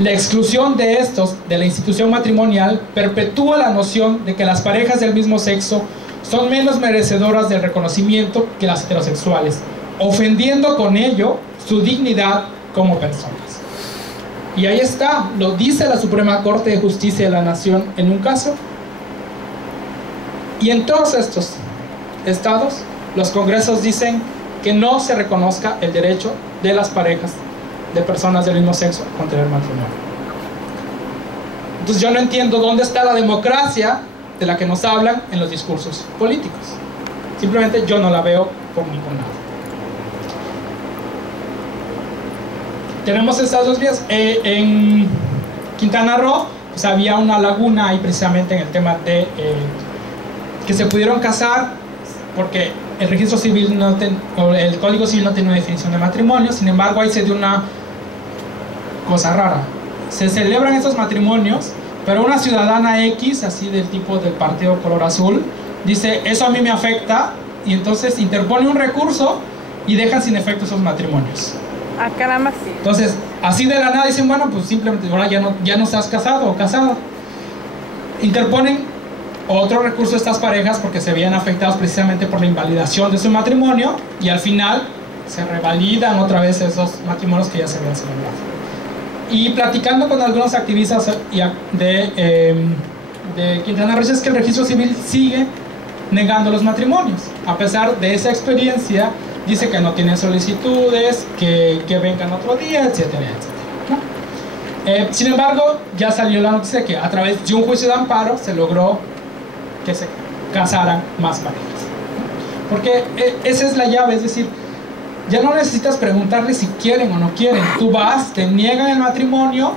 La exclusión de estos de la institución matrimonial perpetúa la noción de que las parejas del mismo sexo son menos merecedoras del reconocimiento que las heterosexuales, ofendiendo con ello su dignidad como personas. Y ahí está, lo dice la Suprema Corte de Justicia de la Nación en un caso. Y en todos estos estados, los congresos dicen que no se reconozca el derecho de las parejas de personas del mismo sexo a contraer matrimonio. Entonces yo no entiendo dónde está la democracia de la que nos hablan en los discursos políticos. Simplemente yo no la veo por ningún lado. Tenemos estas dos vías. En Quintana Roo pues había una laguna ahí precisamente en el tema de que se pudieron casar porque el registro civil o el código civil no tiene una definición de matrimonio. Sin embargo, ahí se dio una cosa rara. Se celebran estos matrimonios, pero una ciudadana X, así del tipo del partido color azul, dice: eso a mí me afecta, y entonces interpone un recurso y dejan sin efecto esos matrimonios. Ah, caramba. Entonces, así de la nada dicen: bueno, pues simplemente ahora ya no estás casado o casada. Interponen otro recurso a estas parejas porque se veían afectados precisamente por la invalidación de su matrimonio, y al final se revalidan otra vez esos matrimonios que ya se habían celebrado. Y platicando con algunos activistas de Quintana Roo, es que el registro civil sigue negando los matrimonios. A pesar de esa experiencia, dice que no tiene solicitudes, que vengan otro día, etcétera, etcétera, ¿no? Sin embargo, ya salió la noticia que a través de un juicio de amparo se logró que se casaran más parejas. Porque esa es la llave, es decir, ya no necesitas preguntarle si quieren o no quieren. Tú vas, te niegan el matrimonio,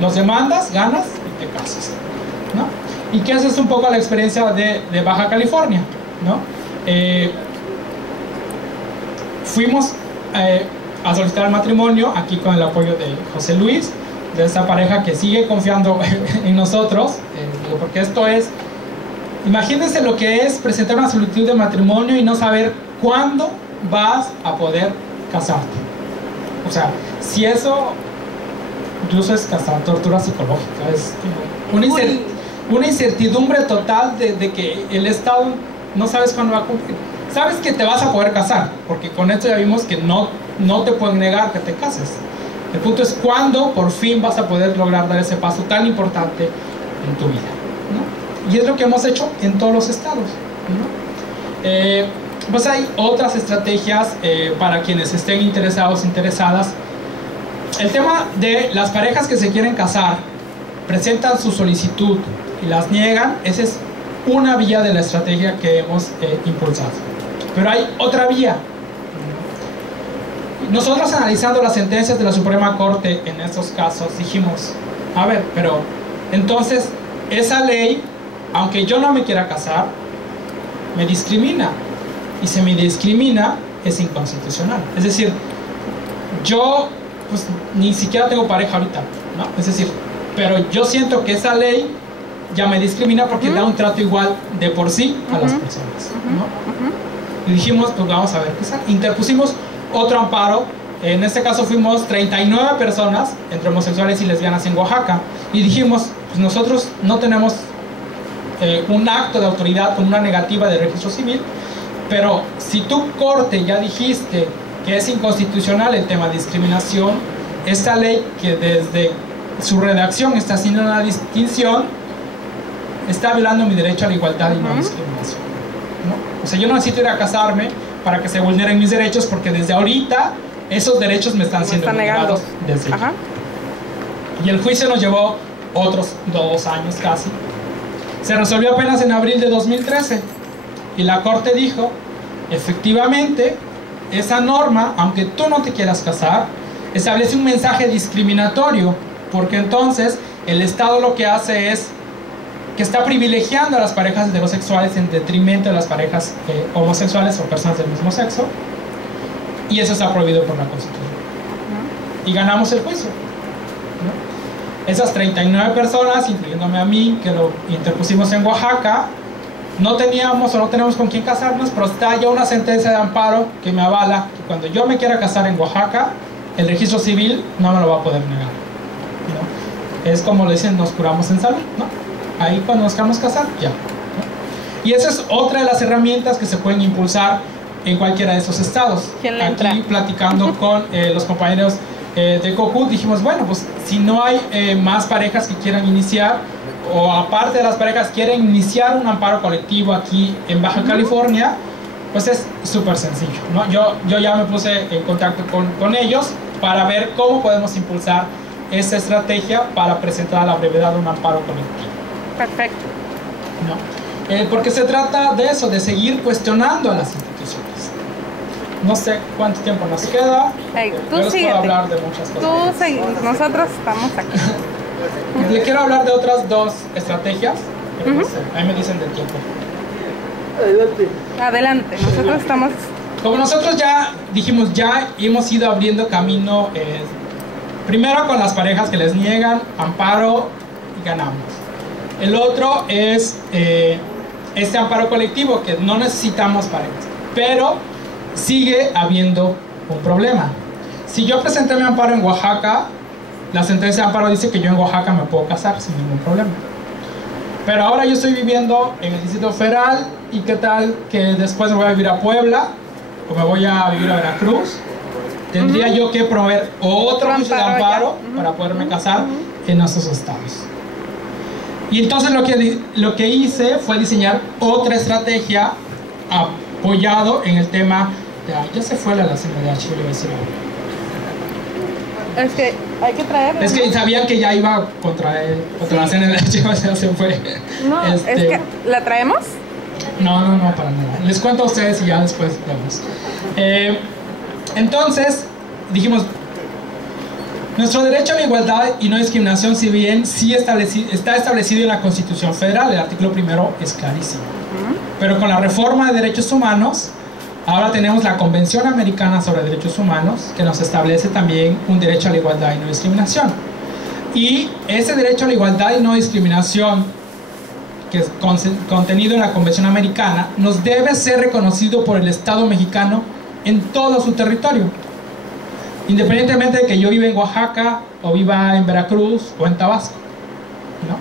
los demandas, ganas y te casas, ¿no? Y que esa es un poco la experiencia de Baja California, ¿no? Fuimos a solicitar el matrimonio aquí con el apoyo de José Luis, de esa pareja que sigue confiando en nosotros, porque esto es, imagínense lo que es presentar una solicitud de matrimonio y no saber cuándo vas a poder casarte. O sea, si eso incluso es hasta tortura psicológica, es una incertidumbre total de que el Estado no sabes cuándo va a cumplir. Sabes que te vas a poder casar, porque con esto ya vimos que no te pueden negar que te cases. El punto es cuándo por fin vas a poder lograr dar ese paso tan importante en tu vida, ¿no? Y es lo que hemos hecho en todos los estados, ¿no? Pues hay otras estrategias para quienes estén interesados, interesadas. El tema de las parejas que se quieren casar, presentan su solicitud y las niegan, esa es una vía de la estrategia que hemos impulsado. Pero hay otra vía. Nosotros, analizando las sentencias de la Suprema Corte en estos casos, dijimos, a ver, pero entonces esa ley, aunque yo no me quiera casar, me discrimina. Y si me discrimina, es inconstitucional. Es decir, yo pues ni siquiera tengo pareja ahorita, ¿no? Es decir, pero yo siento que esa ley ya me discrimina porque da un trato igual de por sí a las personas, ¿no? Y dijimos, pues vamos a ver qué sale. Interpusimos otro amparo. En este caso fuimos 39 personas entre homosexuales y lesbianas en Oaxaca, y dijimos, pues nosotros no tenemos un acto de autoridad con una negativa de registro civil, pero si tú, Corte, ya dijiste que es inconstitucional el tema de discriminación, esta ley que desde su redacción está haciendo una distinción, está violando mi derecho a la igualdad y no discriminación, ¿no? O sea, yo no necesito ir a casarme para que se vulneren mis derechos, porque desde ahorita esos derechos me están siendo vulnerados desde ya. Y el juicio nos llevó otros 2 años casi. Se resolvió apenas en abril de 2013 y la Corte dijo, efectivamente, esa norma, aunque tú no te quieras casar, establece un mensaje discriminatorio, porque entonces el Estado lo que hace es que está privilegiando a las parejas heterosexuales en detrimento de las parejas homosexuales o personas del mismo sexo, y eso está prohibido por la Constitución. Y ganamos el juicio, ¿no? Esas 39 personas, incluyéndome a mí, que lo interpusimos en Oaxaca, no teníamos o no tenemos con quién casarnos, pero está ya una sentencia de amparo que me avala que cuando yo me quiera casar en Oaxaca, el registro civil no me lo va a poder negar, ¿no? Es como le dicen, nos curamos en salud, ¿no? Ahí cuando nos queramos casar, ya, ¿no? Y esa es otra de las herramientas que se pueden impulsar en cualquiera de esos estados. Aquí, platicando con los compañeros de COCUT, dijimos, bueno, pues si no hay más parejas que quieran iniciar, o aparte de las parejas quieren iniciar un amparo colectivo aquí en Baja California, pues es súper sencillo, ¿no? Yo ya me puse en contacto con ellos para ver cómo podemos impulsar esta estrategia para presentar a la brevedad un amparo colectivo. Perfecto. ¿No? Porque se trata de eso, de seguir cuestionando a las instituciones. No sé cuánto tiempo nos queda, pero puedo hablar de muchas cosas. Nosotros estamos aquí. Le quiero hablar de otras 2 estrategias. No sé, ahí me dicen del tiempo. Adelante, nosotros estamos... Como nosotros ya dijimos, ya hemos ido abriendo camino, primero con las parejas que les niegan amparo y ganamos. El otro es este amparo colectivo, que no necesitamos parejas, pero sigue habiendo un problema. Si yo presenté mi amparo en Oaxaca, la sentencia de amparo dice que yo en Oaxaca me puedo casar sin ningún problema. Pero ahora yo estoy viviendo en el Distrito Federal, y qué tal que después me voy a vivir a Puebla o me voy a vivir a Veracruz. Tendría yo que promover otro juicio de amparo para poderme casar en esos estados. Y entonces lo que hice fue diseñar otra estrategia apoyado en el tema de... ya se fue la CNDH, yo le voy a decir ahora. Es que hay que traerlo. Es que ¿no? sabían que ya iba contra la CNDH, o sea, se fue. No, es que ¿la traemos? No, para nada. Les cuento a ustedes y ya después vemos. Entonces, dijimos, nuestro derecho a la igualdad y no discriminación, si bien sí está establecido en la Constitución Federal, el artículo primero es clarísimo. Pero con la reforma de derechos humanos, ahora tenemos la Convención Americana sobre Derechos Humanos, que nos establece también un derecho a la igualdad y no discriminación. Y ese derecho a la igualdad y no discriminación, que es contenido en la Convención Americana, nos debe ser reconocido por el Estado mexicano en todo su territorio. Independientemente de que yo viva en Oaxaca, o viva en Veracruz, o en Tabasco, ¿no?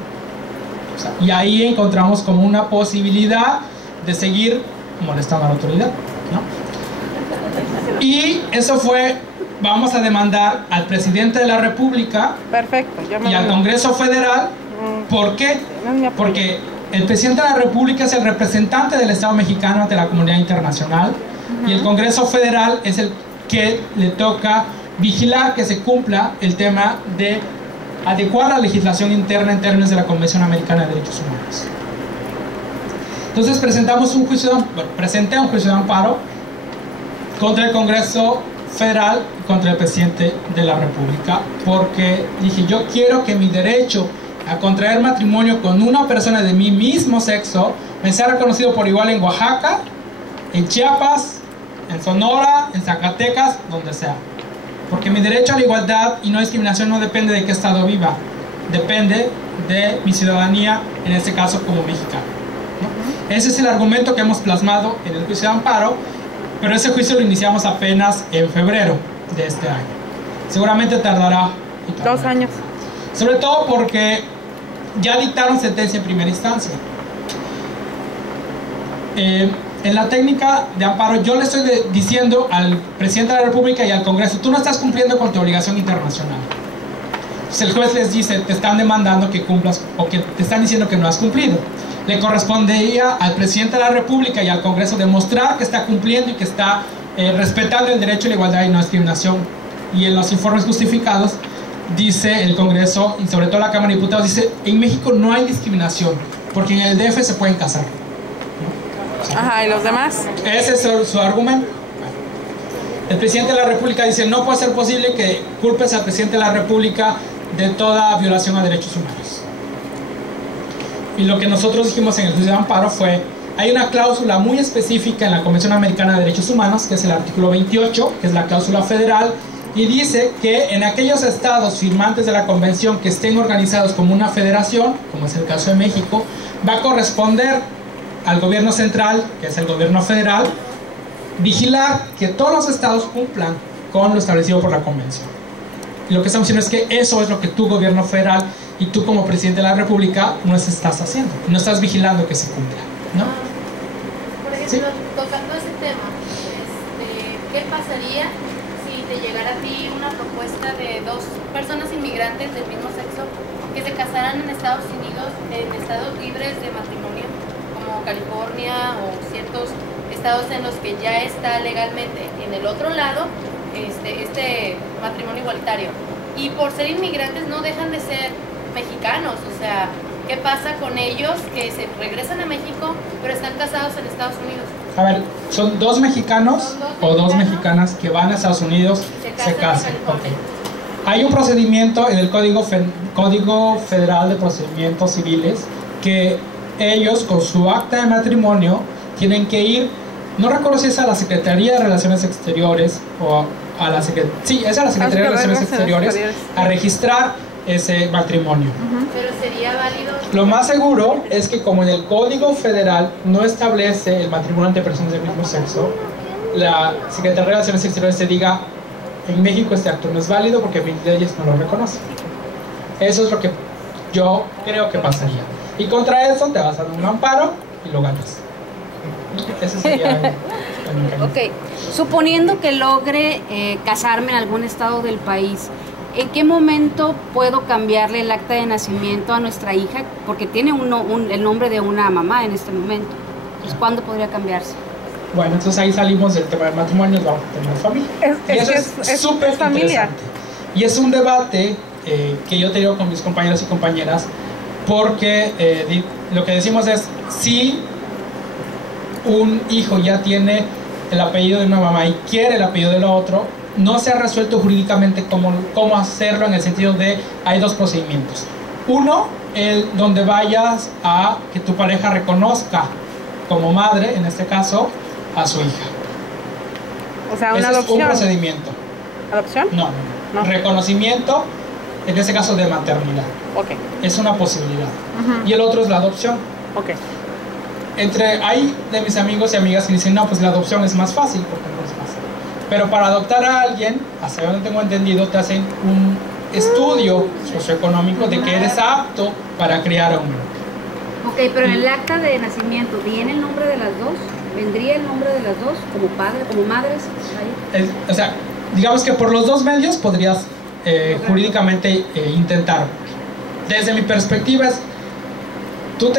O sea, y ahí encontramos como una posibilidad de seguir molestando a la autoridad, ¿no? Y eso fue, vamos a demandar al presidente de la República. Perfecto, y al Congreso Federal. ¿Por qué? Porque el presidente de la República es el representante del Estado mexicano ante la comunidad internacional, y el Congreso Federal es el que le toca vigilar que se cumpla el tema de adecuar la legislación interna en términos de la Convención Americana de Derechos Humanos. Entonces presenté un juicio de amparo contra el Congreso Federal y contra el presidente de la República, porque dije, yo quiero que mi derecho a contraer matrimonio con una persona de mi mismo sexo me sea reconocido por igual en Oaxaca, en Chiapas, en Sonora, en Zacatecas, donde sea. Porque mi derecho a la igualdad y no discriminación no depende de qué estado viva, depende de mi ciudadanía, en este caso como mexicano, ¿no? Ese es el argumento que hemos plasmado en el juicio de amparo, pero ese juicio lo iniciamos apenas en febrero de este año. Seguramente tardará 2 años. Sobre todo porque ya dictaron sentencia en primera instancia. En la técnica de amparo yo le estoy diciendo al presidente de la República y al Congreso, tú no estás cumpliendo con tu obligación internacional. Entonces el juez les dice, te están demandando que cumplas, o que te están diciendo que no has cumplido. Le correspondería al presidente de la República y al Congreso demostrar que está cumpliendo y que está respetando el derecho a la igualdad y no discriminación. Y en los informes justificados dice el Congreso, y sobre todo la Cámara de Diputados, dice, en México no hay discriminación, porque en el DF se pueden casar. Ajá, ¿y los demás? Ese es su argumento. El presidente de la República dice, no puede ser posible que culpes al presidente de la República de toda violación a derechos humanos. Y lo que nosotros dijimos en el juicio de amparo fue, hay una cláusula muy específica en la Convención Americana de Derechos Humanos, que es el artículo 28, que es la cláusula federal, y dice que en aquellos estados firmantes de la convención que estén organizados como una federación, como es el caso de México, va a corresponder al gobierno central, que es el gobierno federal, vigilar que todos los estados cumplan con lo establecido por la convención. Y lo que estamos diciendo es que eso es lo que tu gobierno federal y tú como presidente de la República no estás haciendo, no estás vigilando que se cumpla, ¿no? Por ejemplo, tocando ese tema, ¿qué pasaría si te llegara a ti una propuesta de 2 personas inmigrantes del mismo sexo que se casaran en Estados Unidos, en estados libres de matrimonio, como California o ciertos estados en los que ya está legalmente en el otro lado este matrimonio igualitario, y por ser inmigrantes no dejan de ser mexicanos? O sea, ¿qué pasa con ellos que se regresan a México pero están casados en Estados Unidos? A ver, ¿son 2 mexicanos o 2 mexicanas que van a Estados Unidos y se casan? Okay. Hay un procedimiento en el Código Federal de Procedimientos Civiles que ellos con su acta de matrimonio tienen que ir, no recuerdo si es a la Secretaría de Relaciones Exteriores o a la Secretaría de Relaciones Exteriores a registrar ese matrimonio. Pero sería válido. Lo más seguro es que como en el Código Federal no establece el matrimonio entre personas del mismo sexo, la Secretaría de Relaciones Exteriores te diga, en México este acto no es válido porque mis leyes no lo reconocen. Eso es lo que yo creo que pasaría. Y contra eso te vas a dar un amparo y lo ganas. Ese sería el Ok, suponiendo que logre casarme en algún estado del país, ¿En qué momento puedo cambiarle el acta de nacimiento a nuestra hija? Porque tiene el nombre de una mamá en este momento. Entonces, ¿cuándo podría cambiarse? Bueno, entonces ahí salimos del tema del matrimonio, vamos a tener familia. Y eso es súper interesante. Y es un debate que yo he tenido con mis compañeros y compañeras, porque lo que decimos es, si un hijo ya tiene el apellido de una mamá y quiere el apellido del otro, no se ha resuelto jurídicamente cómo hacerlo, en el sentido de, hay dos procedimientos. Uno, donde vayas a que tu pareja reconozca como madre, en este caso, a su hija. O sea, una Ese adopción. es un procedimiento. ¿Adopción? No. Reconocimiento, en este caso de maternidad. Ok. Es una posibilidad. Y el otro es la adopción. Ok. Hay de mis amigos y amigas que dicen, no, pues la adopción es más fácil, porque no es fácil. Pero para adoptar a alguien, hasta donde tengo entendido, te hacen un estudio socioeconómico de que eres apto para criar a un niño. Ok, pero en el acta de nacimiento, ¿viene el nombre de las dos? ¿Vendría el nombre de las dos como padre, como madres? O sea, digamos que por los dos medios podrías jurídicamente intentar. Desde mi perspectiva es, tú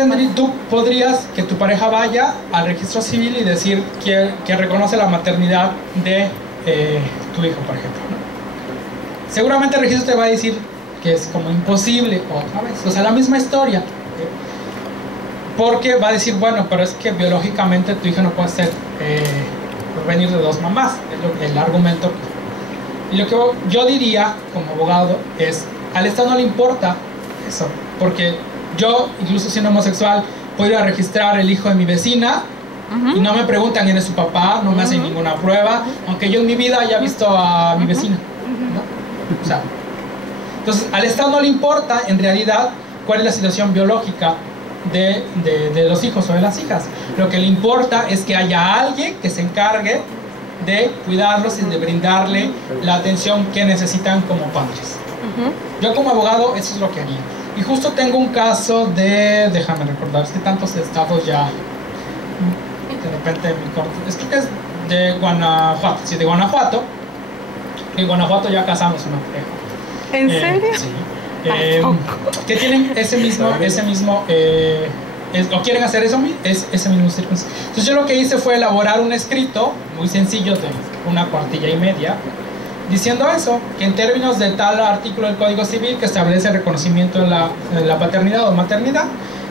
podrías que tu pareja vaya al registro civil y decir que reconoce la maternidad de tu hijo, por ejemplo, ¿no? Seguramente el registro te va a decir que es como imposible, o sea, la misma historia, porque va a decir, bueno, pero es que biológicamente tu hijo no puede ser venir de dos mamás, es el argumento. Y lo que yo diría como abogado es, al Estado no le importa eso, porque yo, incluso siendo homosexual, puedo ir a registrar el hijo de mi vecina y no me preguntan quién es su papá, no me hacen ninguna prueba, aunque yo en mi vida haya visto a mi vecina, ¿no? O sea, entonces al Estado no le importa en realidad cuál es la situación biológica de los hijos o de las hijas. Lo que le importa es que haya alguien que se encargue de cuidarlos y de brindarle la atención que necesitan como padres. Yo como abogado eso es lo que haría. Y justo tengo un caso déjame recordar, es que tantos estados ya de repente me corto. Creo que es de Guanajuato, sí, de Guanajuato. En Guanajuato ya casamos una pareja. ¿En serio? Sí. Que tienen ese mismo o quieren hacer ese mismo circunstancia. Entonces yo lo que hice fue elaborar un escrito muy sencillo de una cuartilla y media, diciendo eso, que en términos de tal artículo del Código Civil que establece el reconocimiento de la paternidad o maternidad,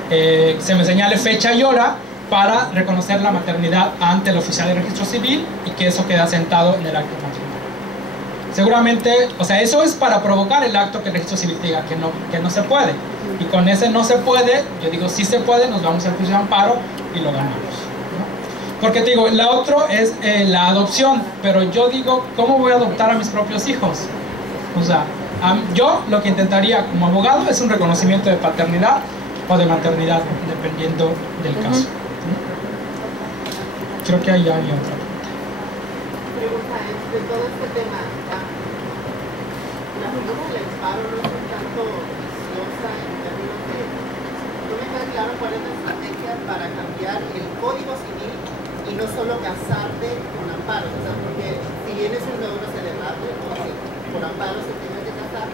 se me señale fecha y hora para reconocer la maternidad ante el oficial de registro civil y que eso queda sentado en el acto matrimonial. Seguramente, o sea, eso es para provocar el acto que el registro civil diga que no se puede. Y con ese no se puede, yo digo sí se puede, nos vamos al juicio de amparo y lo ganamos, ¿no? Porque te digo, la otra es la adopción, pero yo digo, ¿cómo voy a adoptar a mis propios hijos? O sea, yo lo que intentaría como abogado es un reconocimiento de paternidad o de maternidad, dependiendo del caso. Creo que ahí hay otra pregunta. De todo este tema, la figura del amparo no es un tanto viciosa en términos de, no me queda claro cuál es la estrategia para cambiar el Código Civil y no solo casarte con amparo, o sea, porque si bien es un logro celebrable, ¿no? Si por amparo se tiene que casar,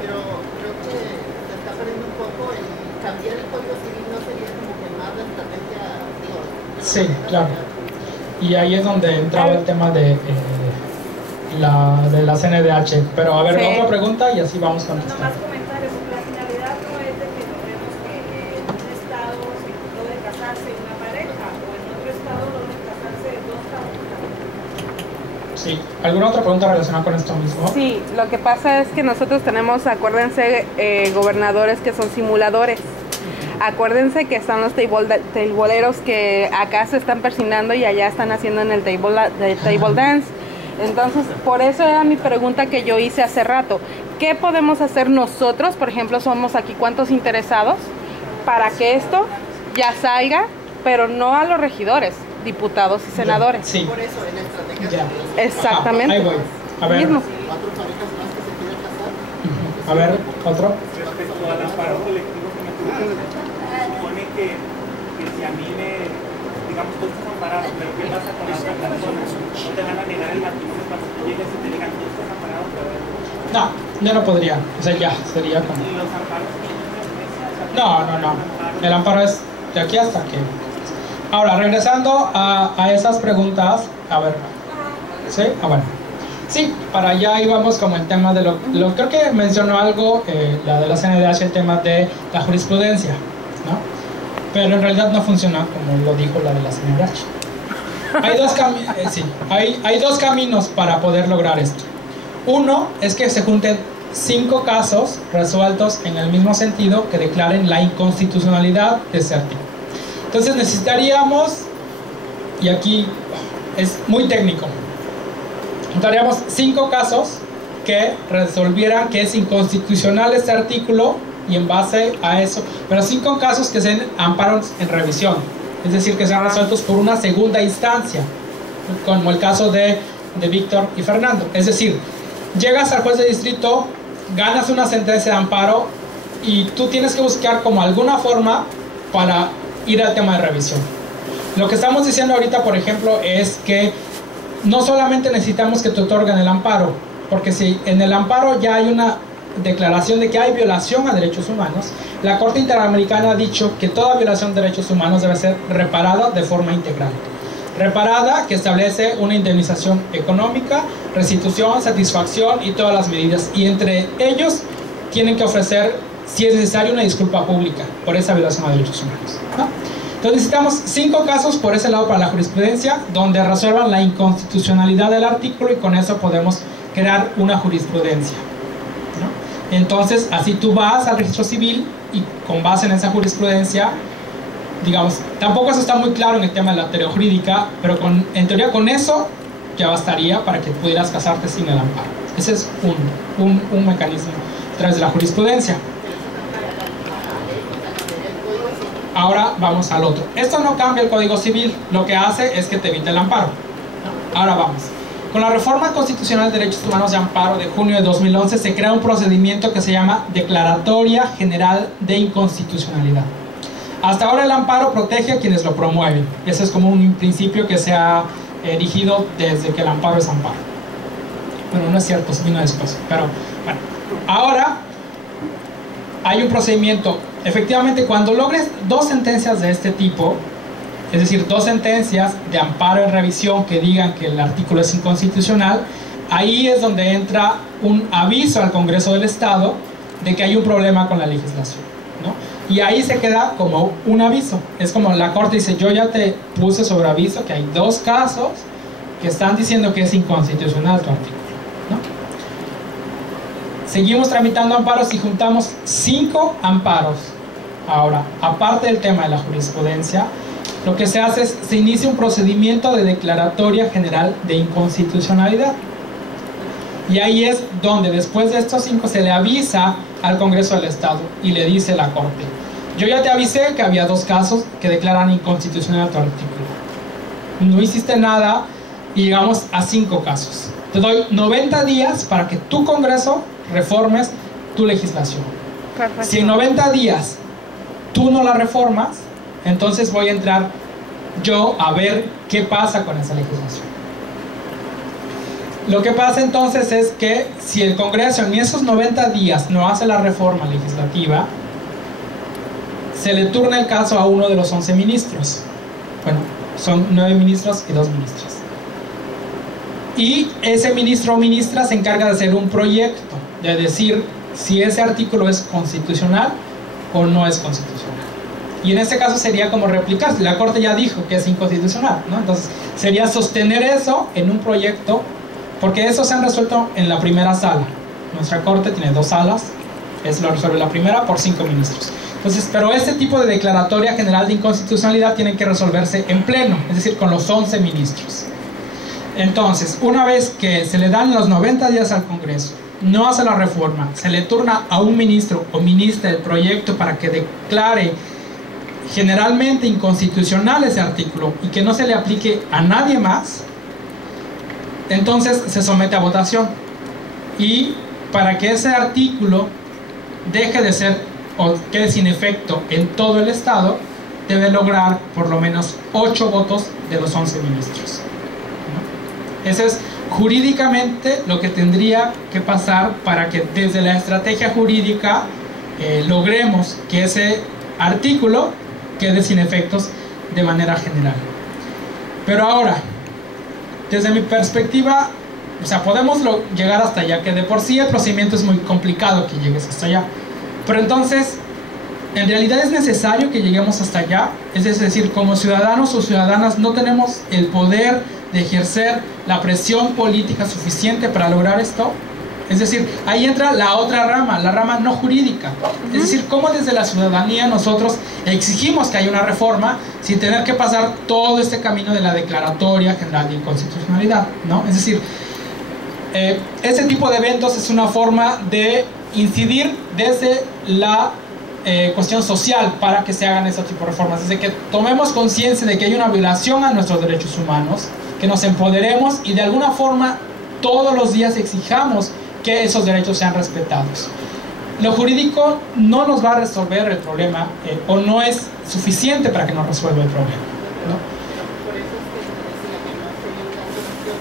pero creo que se está perdiendo un poco el cambiar el Código Civil, no sería como que más la estrategia, digo, sí, claro. Y ahí es donde entraba el tema de la CNDH. Pero a ver, otra pregunta y así vamos con esto. Más comentarios. La finalidad no es de que logremos que en un estado se logre casarse una pareja o en otro estado logre casarse dos parejas. Sí. ¿Alguna otra pregunta relacionada con esto mismo? Sí, lo que pasa es que nosotros tenemos, acuérdense, gobernadores que son simuladores. Acuérdense que están los tableros que acá se están persinando y allá están haciendo en el table dance. Entonces, por eso era mi pregunta que yo hice hace rato. ¿Qué podemos hacer nosotros? Por ejemplo, somos aquí cuántos interesados para que esto ya salga, pero no a los regidores, diputados y senadores. Sí. por eso en la estrategia. Exactamente. Ahí voy. A ver. Mismo. Cuatro parejas más que se quieren casar. A ver, otro. Respecto al amparo colectivo que me tuviste, supone que si a mí digamos, tú estás amparado, pero ¿qué pasa con la otra persona? No te van a negar el matrimonio cuando tú llegues y te digan, tú estás amparado, pero... No, Ya no podría, o sea, ya sería como... ¿Y los amparos tienen No, no, no. El amparo es de aquí hasta aquí. Ahora, regresando a esas preguntas, a ver, ¿sí? Bueno. Sí, para allá íbamos como el tema de lo creo que mencionó algo, la de la CNDH, el tema de la jurisprudencia, ¿no? Pero en realidad no funciona como lo dijo la de la CNDH. Hay dos caminos para poder lograr esto. Uno es que se junten 5 casos resueltos en el mismo sentido que declaren la inconstitucionalidad de ese artículo. Entonces necesitaríamos, y aquí es muy técnico, necesitaríamos 5 casos que resolvieran que es inconstitucional este artículo y en base a eso, pero 5 casos que sean amparos en revisión, es decir, que sean resueltos por una segunda instancia, como el caso de Víctor y Fernando. Es decir, llegas al juez de distrito, ganas una sentencia de amparo y tú tienes que buscar como alguna forma para ir al tema de revisión. Lo que estamos diciendo ahorita, por ejemplo, es que no solamente necesitamos que te otorguen el amparo, porque si en el amparo ya hay una declaración de que hay violación a derechos humanos, la Corte Interamericana ha dicho que toda violación de derechos humanos debe ser reparada de forma integral. Reparada, que establece una indemnización económica, restitución, satisfacción y todas las medidas, y entre ellos tienen que ofrecer, si es necesario, una disculpa pública por esa violación a derechos humanos, ¿no? Entonces necesitamos 5 casos por ese lado para la jurisprudencia, donde resuelvan la inconstitucionalidad del artículo, y con eso podemos crear una jurisprudencia, ¿no? Entonces así tú vas al registro civil y con base en esa jurisprudencia, digamos, tampoco eso está muy claro en el tema de la teoría jurídica, pero en teoría con eso ya bastaría para que pudieras casarte sin el amparo. Ese es un mecanismo a través de la jurisprudencia. Ahora vamos al otro. Esto no cambia el Código Civil, lo que hace es que te evita el amparo. Ahora vamos. Con la Reforma Constitucional de Derechos Humanos de Amparo de junio de 2011 se crea un procedimiento que se llama Declaratoria General de Inconstitucionalidad. Hasta ahora el amparo protege a quienes lo promueven. Ese es como un principio que se ha erigido desde que el amparo es amparo. Bueno, no es cierto, se vino después. Pero bueno, ahora hay un procedimiento. Efectivamente, cuando logres 2 sentencias de este tipo, es decir, 2 sentencias de amparo en revisión que digan que el artículo es inconstitucional, ahí es donde entra un aviso al Congreso del Estado de que hay un problema con la legislación, ¿no? Y ahí se queda como un aviso. Es como la Corte dice, yo ya te puse sobre aviso que hay 2 casos que están diciendo que es inconstitucional tu artículo, ¿no? Seguimos tramitando amparos y juntamos 5 amparos. Ahora, aparte del tema de la jurisprudencia, lo que se hace es, se inicia un procedimiento de declaratoria general de inconstitucionalidad. Y ahí es donde después de estos 5 se le avisa al Congreso del Estado y le dice la Corte, yo ya te avisé que había 2 casos que declaran inconstitucional tu artículo. No hiciste nada y llegamos a 5 casos. Te doy 90 días para que tu Congreso reformes tu legislación. Perfecto. Si en 90 días tú no la reformas, entonces voy a entrar yo a ver qué pasa con esa legislación. Lo que pasa entonces es que si el Congreso en esos 90 días no hace la reforma legislativa, se le turna el caso a uno de los 11 ministros. Bueno, son 9 ministros y 2 ministras. Y ese ministro o ministra se encarga de hacer un proyecto, de decir si ese artículo es constitucional o no es constitucional. Y en este caso sería como replicar. La Corte ya dijo que es inconstitucional, ¿no? Entonces sería sostener eso en un proyecto, porque eso se han resuelto en la primera sala. Nuestra Corte tiene 2 salas, es lo resuelve la primera por 5 ministros. Entonces, pero este tipo de declaratoria general de inconstitucionalidad tiene que resolverse en pleno, es decir, con los 11 ministros. Entonces, una vez que se le dan los 90 días al Congreso, no hace la reforma, se le turna a un ministro o ministra el proyecto para que declare generalmente inconstitucional ese artículo y que no se le aplique a nadie más, entonces se somete a votación. Y para que ese artículo deje de ser o quede sin efecto en todo el Estado, debe lograr por lo menos 8 votos de los 11 ministros, ¿no? Eso es jurídicamente lo que tendría que pasar para que desde la estrategia jurídica logremos que ese artículo quede sin efectos de manera general. Pero ahora, desde mi perspectiva, o sea, podemos llegar hasta allá, que de por sí el procedimiento es muy complicado que llegues hasta allá. Pero entonces, ¿en realidad es necesario que lleguemos hasta allá? Es decir, como ciudadanos o ciudadanas no tenemos el poder de ejercer la presión política suficiente para lograr esto. Es decir, ahí entra la otra rama, la rama no jurídica. Es decir, cómo desde la ciudadanía nosotros exigimos que haya una reforma sin tener que pasar todo este camino de la declaratoria general de inconstitucionalidad, ¿no? Es decir, este tipo de eventos es una forma de incidir desde la cuestión social para que se hagan ese tipo de reformas, desde que tomemos conciencia de que hay una violación a nuestros derechos humanos, que nos empoderemos y de alguna forma todos los días exijamos que esos derechos sean respetados. Lo jurídico no nos va a resolver el problema o no es suficiente para que nos resuelva el problema, ¿no? Por eso es que decía que no sería una solución,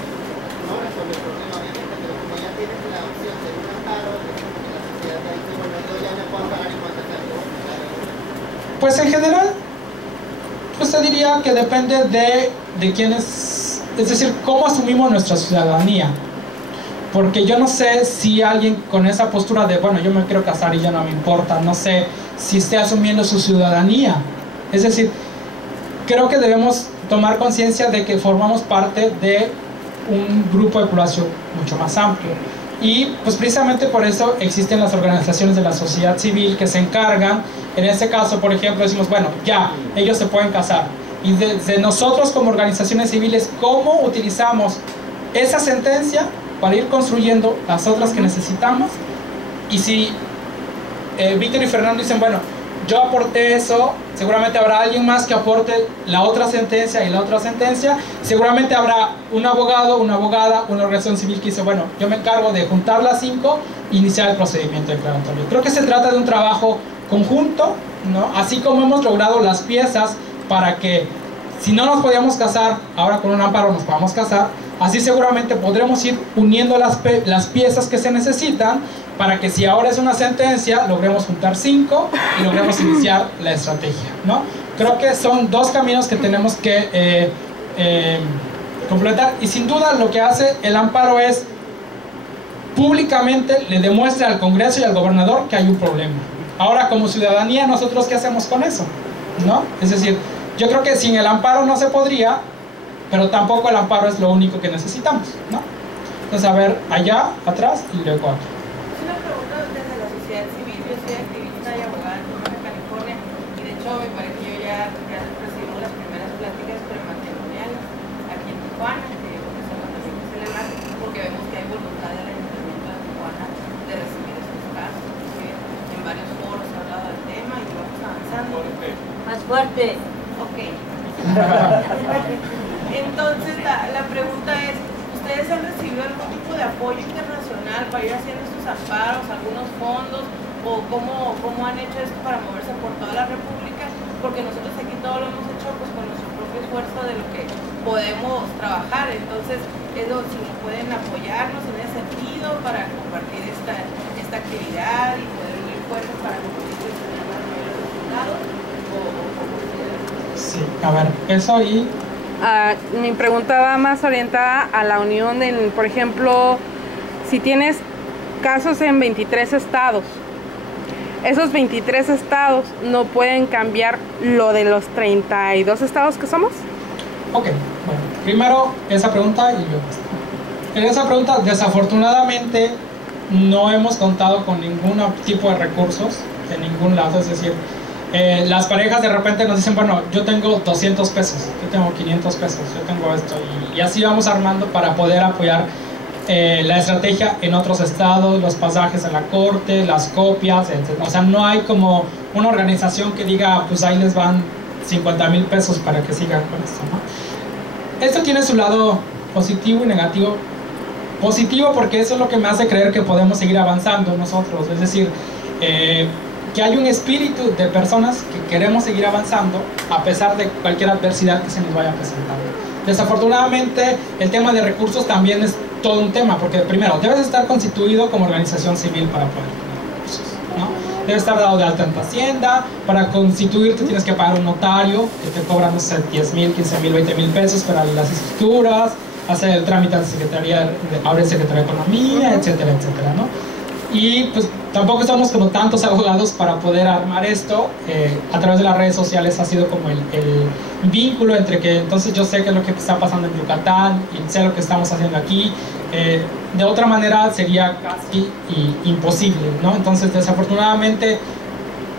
no resuelve el problema obviamente, pero como ya tienes la opción de un amparo, la sociedad te dice, bueno, yo ya me puedo pagar y cuánto te puedo pagar. Pues en general, pues te diría que depende de quiénes, es decir, cómo asumimos nuestra ciudadanía. Porque yo no sé si alguien con esa postura de, bueno, yo me quiero casar y ya no me importa, no sé si esté asumiendo su ciudadanía. Es decir, creo que debemos tomar conciencia de que formamos parte de un grupo de población mucho más amplio. Y pues precisamente por eso existen las organizaciones de la sociedad civil que se encargan, en este caso, por ejemplo, decimos, bueno, ya, ellos se pueden casar. Y desde nosotros como organizaciones civiles, ¿cómo utilizamos esa sentencia para ir construyendo las otras que necesitamos? Y si Víctor y Fernando dicen, bueno, yo aporté eso, seguramente habrá alguien más que aporte la otra sentencia y la otra sentencia, seguramente habrá un abogado, una abogada, una organización civil que dice, bueno, yo me encargo de juntar las 5 e iniciar el procedimiento declaratorio. Creo que se trata de un trabajo conjunto, ¿no? Así como hemos logrado las piezas para que si no nos podíamos casar, ahora con un amparo nos podamos casar. Así seguramente podremos ir uniendo las piezas que se necesitan para que si ahora es una sentencia, logremos juntar 5 y logremos iniciar la estrategia, ¿no? Creo que son dos caminos que tenemos que completar. Y sin duda lo que hace el amparo es públicamente le demuestra al Congreso y al gobernador que hay un problema. Ahora, como ciudadanía, ¿nosotros qué hacemos con eso? ¿No? Es decir, yo creo que sin el amparo no se podría, pero tampoco el amparo es lo único que necesitamos, ¿no? Entonces, a ver, allá, atrás y luego aquí. Es una pregunta desde la sociedad civil. Yo soy activista y abogada en Baja California y de hecho me parece que yo ya recibimos las primeras pláticas prematrimoniales aquí en Tijuana, que son las que se celebran porque vemos que hay voluntad del Ayuntamiento de Tijuana de recibir estos casos. En varios foros se ha hablado del tema y vamos avanzando. Más fuerte. Ok. Entonces la pregunta es, ¿ustedes han recibido algún tipo de apoyo internacional para ir haciendo estos amparos, algunos fondos, o cómo han hecho esto para moverse por toda la República? Porque nosotros aquí todo lo hemos hecho pues con nuestro propio esfuerzo de lo que podemos trabajar. Entonces, si nos pueden apoyarnos en ese sentido para compartir esta actividad y poder unir fuerzas para compartir tener más mayores resultados, Sí, a ver, eso y... mi pregunta va más orientada a la unión, por ejemplo, si tienes casos en 23 estados, esos 23 estados no pueden cambiar lo de los 32 estados que somos. Ok, bueno, primero esa pregunta y luego esta. En esa pregunta, desafortunadamente, no hemos contado con ningún tipo de recursos de ningún lado, es decir, las parejas de repente nos dicen, bueno, yo tengo 200 pesos, yo tengo 500 pesos, yo tengo esto, y así vamos armando para poder apoyar la estrategia en otros estados, los pasajes a la corte, las copias, etc. O sea, no hay como una organización que diga, pues ahí les van 50,000 pesos para que sigan con esto, ¿no? Esto tiene su lado positivo y negativo. Positivo porque eso es lo que me hace creer que podemos seguir avanzando nosotros, es decir, que hay un espíritu de personas que queremos seguir avanzando a pesar de cualquier adversidad que se nos vaya presentando. Desafortunadamente, el tema de recursos también es todo un tema, porque primero, debes estar constituido como organización civil para poder tener recursos, ¿no? Debes estar dado de alta en tu hacienda. Para constituirte tienes que pagar un notario que te cobra, no sé, 10,000, 15,000, 20,000 pesos para las escrituras, hacer el trámite a la Secretaría, abrir Secretaría de Economía, etcétera, etcétera, ¿no? Y pues tampoco estamos como tantos abogados para poder armar esto. A través de las redes sociales ha sido como el vínculo entre que entonces yo sé qué es lo que está pasando en Yucatán y sé lo que estamos haciendo aquí. De otra manera sería casi imposible, ¿no? Entonces desafortunadamente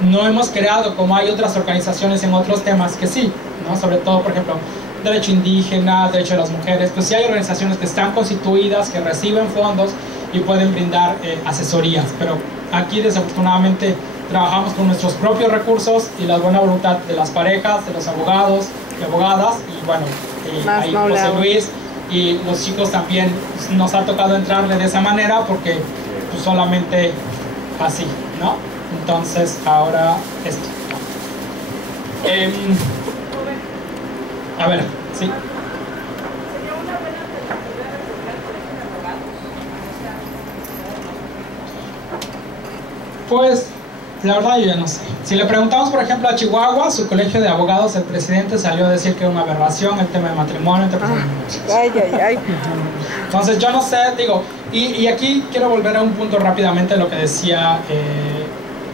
no hemos creado, como hay otras organizaciones en otros temas que sí, ¿no? Sobre todo, por ejemplo, derecho indígena, derecho de las mujeres, pues sí hay organizaciones que están constituidas, que reciben fondos y pueden brindar asesorías, pero aquí desafortunadamente trabajamos con nuestros propios recursos y la buena voluntad de las parejas, de los abogados y abogadas, y bueno, ahí José Luis y los chicos también nos ha tocado entrarle de esa manera porque pues, solamente así, ¿no? Entonces ahora esto. A ver, sí. Pues, la verdad yo ya no sé. Si le preguntamos, por ejemplo, a Chihuahua, su colegio de abogados, el presidente salió a decir que era una aberración el tema de matrimonio entre personas menores. Entonces, yo no sé, digo, y aquí quiero volver a un punto rápidamente lo que decía,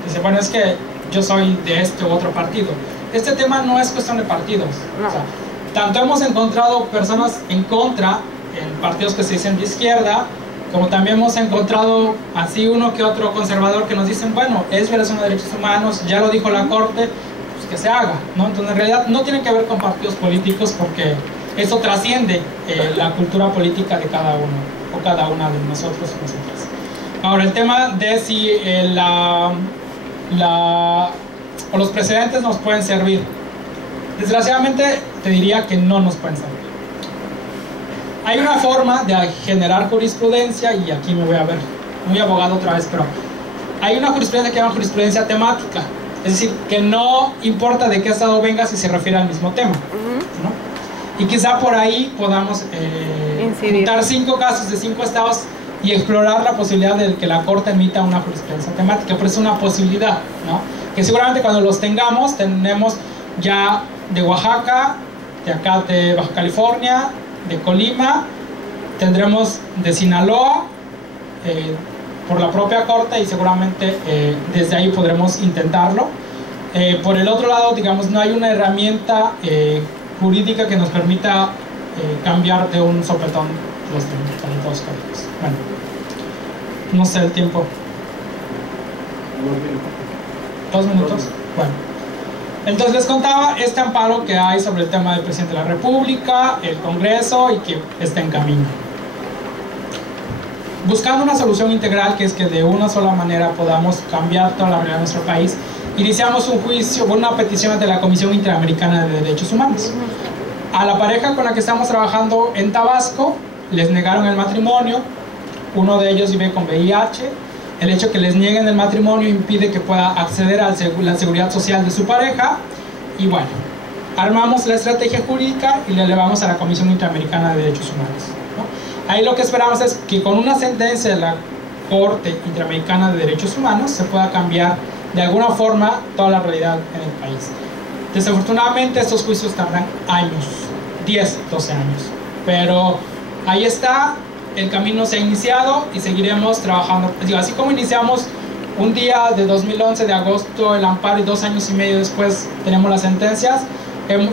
dice, bueno, es que yo soy de este u otro partido. Este tema no es cuestión de partidos. O sea, tanto hemos encontrado personas en contra en partidos que se dicen de izquierda, como también hemos encontrado así uno que otro conservador que nos dicen, bueno, es violación de derechos humanos, ya lo dijo la Corte, pues que se haga, ¿no? Entonces en realidad no tiene que ver con partidos políticos porque eso trasciende la cultura política de cada uno o cada una de nosotros y nosotras. Ahora, el tema de si o los precedentes nos pueden servir. Desgraciadamente te diría que no nos pueden servir. Hay una forma de generar jurisprudencia, y aquí me voy a ver muy abogado otra vez, pero hay una jurisprudencia que se llama jurisprudencia temática, es decir, que no importa de qué estado venga si se refiere al mismo tema, ¿no? Y quizá por ahí podamos juntar 5 casos de 5 estados y explorar la posibilidad de que la Corte emita una jurisprudencia temática, pero es una posibilidad, ¿no? Que seguramente cuando los tengamos, tenemos ya de Oaxaca, de acá de Baja California, de Colima, tendremos de Sinaloa, por la propia Corte, y seguramente desde ahí podremos intentarlo. Por el otro lado, digamos, no hay una herramienta jurídica que nos permita cambiar de un sopetón los dos códigos. Bueno, no sé el tiempo. 2 minutos. Bueno. Entonces les contaba este amparo que hay sobre el tema del presidente de la República, el Congreso, y que está en camino. Buscando una solución integral, que es que de una sola manera podamos cambiar toda la realidad de nuestro país, iniciamos un juicio, una petición ante la Comisión Interamericana de Derechos Humanos. A la pareja con la que estamos trabajando en Tabasco les negaron el matrimonio, uno de ellos vive con VIH. El hecho que les nieguen el matrimonio impide que pueda acceder a la seguridad social de su pareja, y bueno, armamos la estrategia jurídica y la elevamos a la Comisión Interamericana de Derechos Humanos, ¿no? Ahí lo que esperamos es que con una sentencia de la Corte Interamericana de Derechos Humanos se pueda cambiar de alguna forma toda la realidad en el país. Desafortunadamente estos juicios tardan años, 10, 12 años, pero ahí está. El camino se ha iniciado y seguiremos trabajando. Digo, así como iniciamos un día de 2011 de agosto el amparo y 2 años y medio después tenemos las sentencias,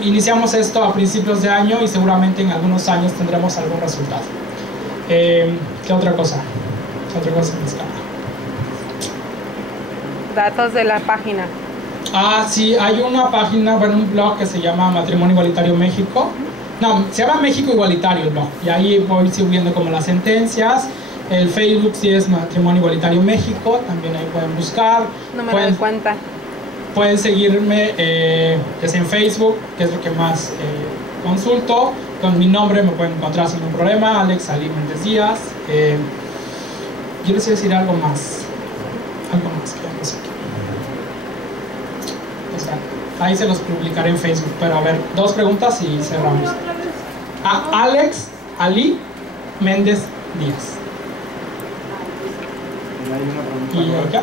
iniciamos esto a principios de año y seguramente en algunos años tendremos algún resultado. ¿Qué otra cosa? ¿Qué otra cosa en escala? Datos de la página. Ah, sí, hay una página, bueno, un blog que se llama Matrimonio Igualitario México. No, se llama México Igualitario el blog, y ahí voy subiendo como las sentencias. El Facebook sí es Matrimonio Igualitario México, también ahí pueden buscar. Número de cuenta. Pueden seguirme es en Facebook, que es lo que más consulto. Con mi nombre me pueden encontrar sin ningún problema, Alex Ali Méndez Díaz. Yo les iba a decir algo más que ya no sé qué. O sea, ahí se los publicaré en Facebook, pero a ver, 2 preguntas y cerramos. A Alex Ali Méndez Díaz. ¿Y acá?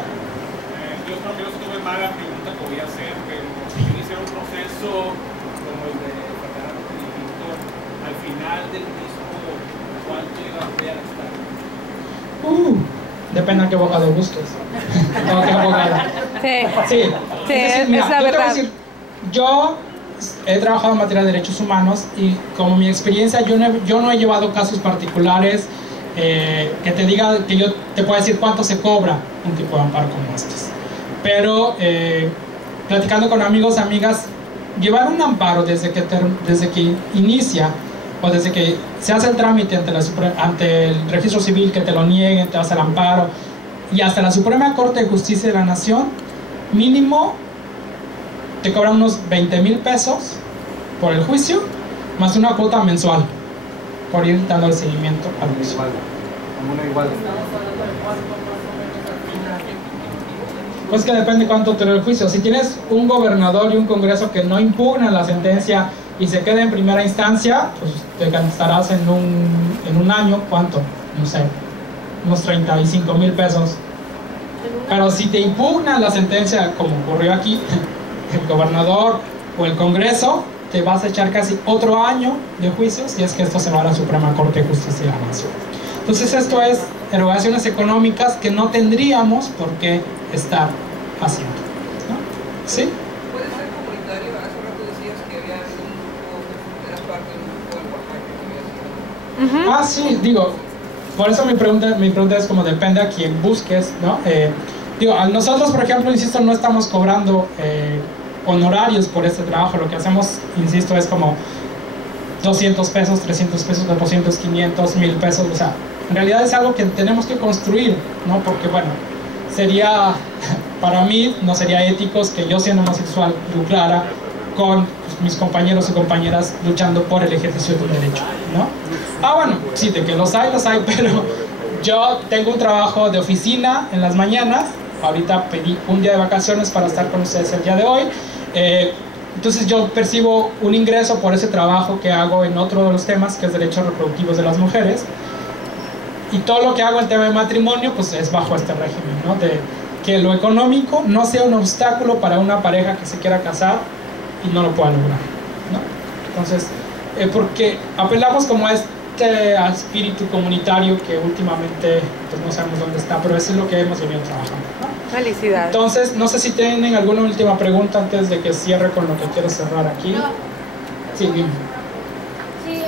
Yo creo que no estuve mal la pregunta que voy a hacer, pero si yo hiciera un proceso como el de Fernando Víctor, al final del mismo, ¿cuánto iba a gastar? Depende a qué abogado busques. O qué abogado. Sí, es la verdad. Yo he trabajado en materia de derechos humanos y como mi experiencia, yo no he llevado casos particulares que te diga, que yo te pueda decir cuánto se cobra un tipo de amparo como estos. Pero platicando con amigos, amigas, llevar un amparo desde que inicia o desde que se hace el trámite ante el registro civil, que te lo nieguen, te vas al amparo, y hasta la Suprema Corte de Justicia de la Nación, mínimo te cobran unos 20,000 pesos por el juicio, más una cuota mensual por ir dando el seguimiento al juicio. Pues que depende cuánto te dure el juicio. Si tienes un gobernador y un congreso que no impugnan la sentencia y se queda en primera instancia, pues te gastarás en un año, ¿cuánto? No sé, unos 35,000 pesos. Pero si te impugnan la sentencia, como ocurrió aquí, el gobernador o el congreso, te vas a echar casi otro año de juicio si es que esto se va a la Suprema Corte de Justicia de la Nación. Entonces esto es erogaciones económicas que no tendríamos por qué estar haciendo, ¿no? ¿Sí? ¿Puede ser comunitario? Hace rato decías que había un grupo, eras parte de un grupo en Oaxaca que había sido. Sí, digo, por eso mi pregunta es como depende a quién busques, ¿no? Nosotros, por ejemplo, insisto, no estamos cobrando honorarios por este trabajo. Lo que hacemos, insisto, es como 200 pesos, 300 pesos, 400, 500, 1,000 pesos. O sea, en realidad es algo que tenemos que construir, ¿no? Porque, bueno, sería, para mí, no sería ético que yo, siendo homosexual, lucrara con mis compañeros y compañeras luchando por el ejercicio de un derecho, ¿no? Bueno, sí, de que los hay, pero yo tengo un trabajo de oficina en las mañanas. Ahorita pedí un día de vacaciones para estar con ustedes el día de hoy. Entonces yo percibo un ingreso por ese trabajo que hago en otro de los temas, que es derechos reproductivos de las mujeres. Y todo lo que hago en tema de matrimonio, pues es bajo este régimen, ¿no? De que lo económico no sea un obstáculo para una pareja que se quiera casar y no lo pueda lograr, ¿no? Entonces, porque apelamos como a este espíritu comunitario que últimamente pues no sabemos dónde está, pero eso es lo que hemos venido trabajando, ¿no? Felicidades. Entonces, no sé si tienen alguna última pregunta antes de que cierre con lo que quiero cerrar aquí. No. Sí, dime. Sí,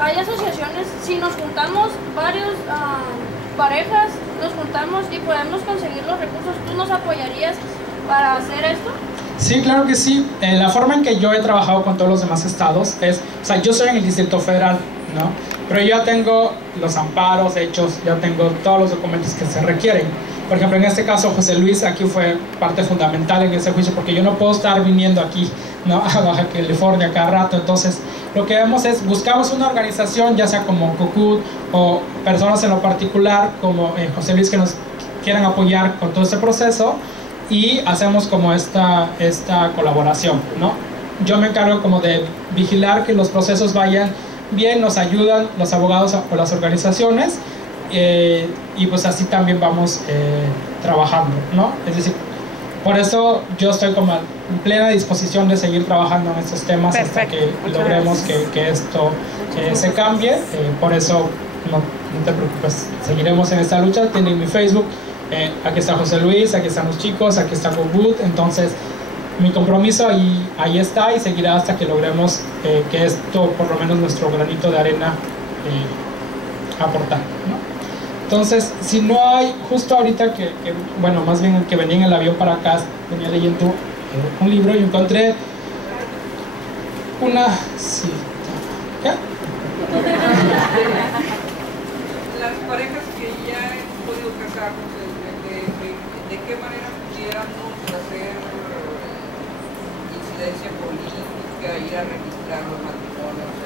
hay asociaciones, si nos juntamos varios parejas, nos juntamos y podemos conseguir los recursos, ¿tú nos apoyarías para hacer esto? Sí, claro que sí. La forma en que yo he trabajado con todos los demás estados es, o sea, yo soy en el Distrito Federal, ¿no? Pero yo ya tengo los amparos hechos, ya tengo todos los documentos que se requieren. Por ejemplo, en este caso, José Luis aquí fue parte fundamental en ese juicio, porque yo no puedo estar viniendo aquí, ¿no? A Baja California cada rato. Entonces, lo que vemos es, buscamos una organización, ya sea como COCUD o personas en lo particular, como José Luis, que nos quieran apoyar con todo este proceso, y hacemos como esta colaboración, ¿no? Yo me encargo como de vigilar que los procesos vayan bien, nos ayudan los abogados o las organizaciones, y pues así también vamos trabajando, ¿no? Es decir, por eso yo estoy como en plena disposición de seguir trabajando en estos temas. Perfecto. Hasta que logremos que esto se cambie. Por eso no te preocupes, seguiremos en esta lucha. Tienen mi Facebook, aquí está José Luis, aquí están los chicos, aquí está COCUD. Entonces mi compromiso ahí está, y seguirá hasta que logremos que esto, por lo menos nuestro granito de arena, aportar, ¿no? Entonces, si no hay, justo ahorita bueno, más bien que venía en el avión para acá, venía leyendo un libro y encontré una cita. ¿Qué? Las parejas que ya han podido casarse, ¿de qué manera pudiéramos hacer incidencia política, ir a registrar los matrimonios?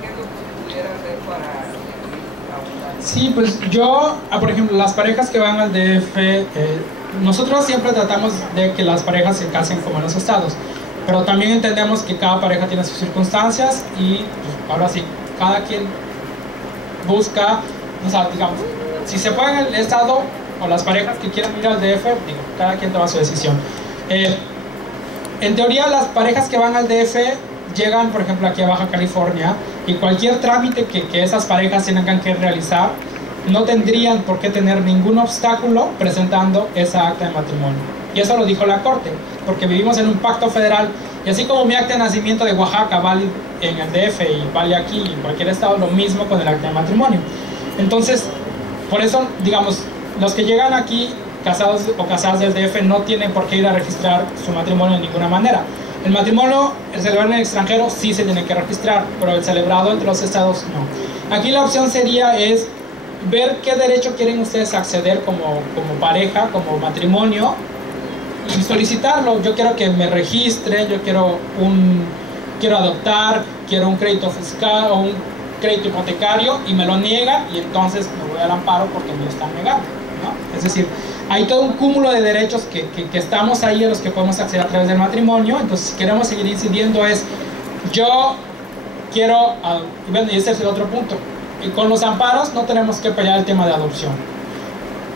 ¿Qué es lo que se pudiera hacer para...? Sí, pues yo, por ejemplo, las parejas que van al DF, nosotros siempre tratamos de que las parejas se casen como en los estados, Pero también entendemos que cada pareja tiene sus circunstancias y pues, ahora sí, cada quien busca, o sea, digamos, si se puede en el estado o las parejas que quieran ir al DF, digo, cada quien toma su decisión. En teoría las parejas que van al DF llegan, por ejemplo, aquí a Baja California, y cualquier trámite que esas parejas tengan que realizar, no tendrían por qué tener ningún obstáculo presentando esa acta de matrimonio. Y eso lo dijo la Corte, porque vivimos en un pacto federal, y así como mi acta de nacimiento de Oaxaca vale en el DF y vale aquí en cualquier estado, lo mismo con el acta de matrimonio. Entonces, por eso, digamos, los que llegan aquí casados o casadas del DF no tienen por qué ir a registrar su matrimonio de ninguna manera. El matrimonio, el celebrado en el extranjero, sí se tiene que registrar, pero el celebrado entre los estados, no. Aquí la opción sería es ver qué derecho quieren ustedes acceder como pareja, como matrimonio, y solicitarlo. Yo quiero que me registren, yo quiero adoptar, quiero un crédito fiscal o un crédito hipotecario, y me lo niegan, y entonces me voy al amparo porque me lo están negando, ¿no? Es decir, hay todo un cúmulo de derechos que estamos ahí, a los que podemos acceder a través del matrimonio. Entonces, si queremos seguir incidiendo es, yo quiero, y ese es el otro punto, y con los amparos no tenemos que pelear el tema de adopción.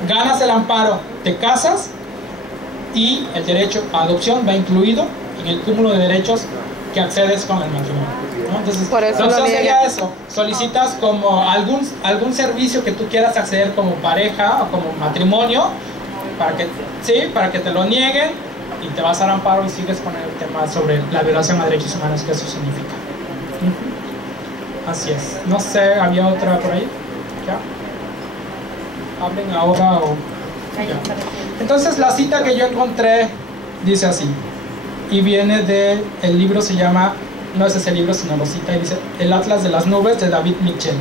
Ganas el amparo, te casas, y el derecho a adopción va incluido en el cúmulo de derechos que accedes con el matrimonio, ¿no? Entonces, la opción sería eso, solicitas como algún servicio que tú quieras acceder como pareja o como matrimonio, para que te lo nieguen, y te vas al amparo y sigues con el tema sobre la violación a derechos humanos que eso significa. Así es. No sé, ¿había otra por ahí? ¿Ya? ¿Hablen ahora o...? Ya. Entonces la cita que yo encontré dice así, y viene el libro, se llama, no es ese libro sino lo cita, y dice El Atlas de las Nubes, de David Mitchell.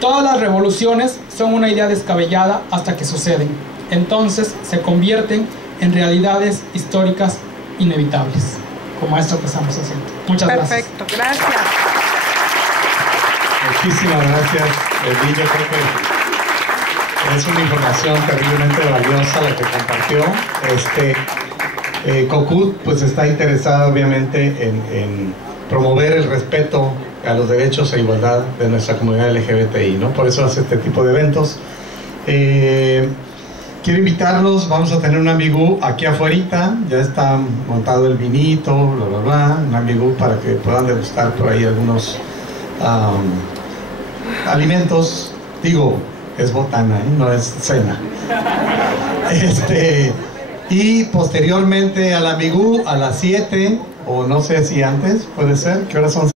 Todas las revoluciones son una idea descabellada hasta que suceden, entonces se convierten en realidades históricas inevitables, como esto que estamos haciendo. Muchas gracias. Perfecto, gracias. Muchísimas gracias, Edith. Yo creo que es una información terriblemente valiosa la que compartió. COCUT pues está interesada obviamente en promover el respeto a los derechos e igualdad de nuestra comunidad LGBTI, ¿no? Por eso hace este tipo de eventos. Quiero invitarlos, vamos a tener un ambigú aquí afuera, ya está montado el vinito, bla bla bla, un ambigú para que puedan degustar por ahí algunos alimentos, digo, es botana, no es cena. Y posteriormente al ambigú a las 7, o no sé si antes, puede ser, ¿qué horas son?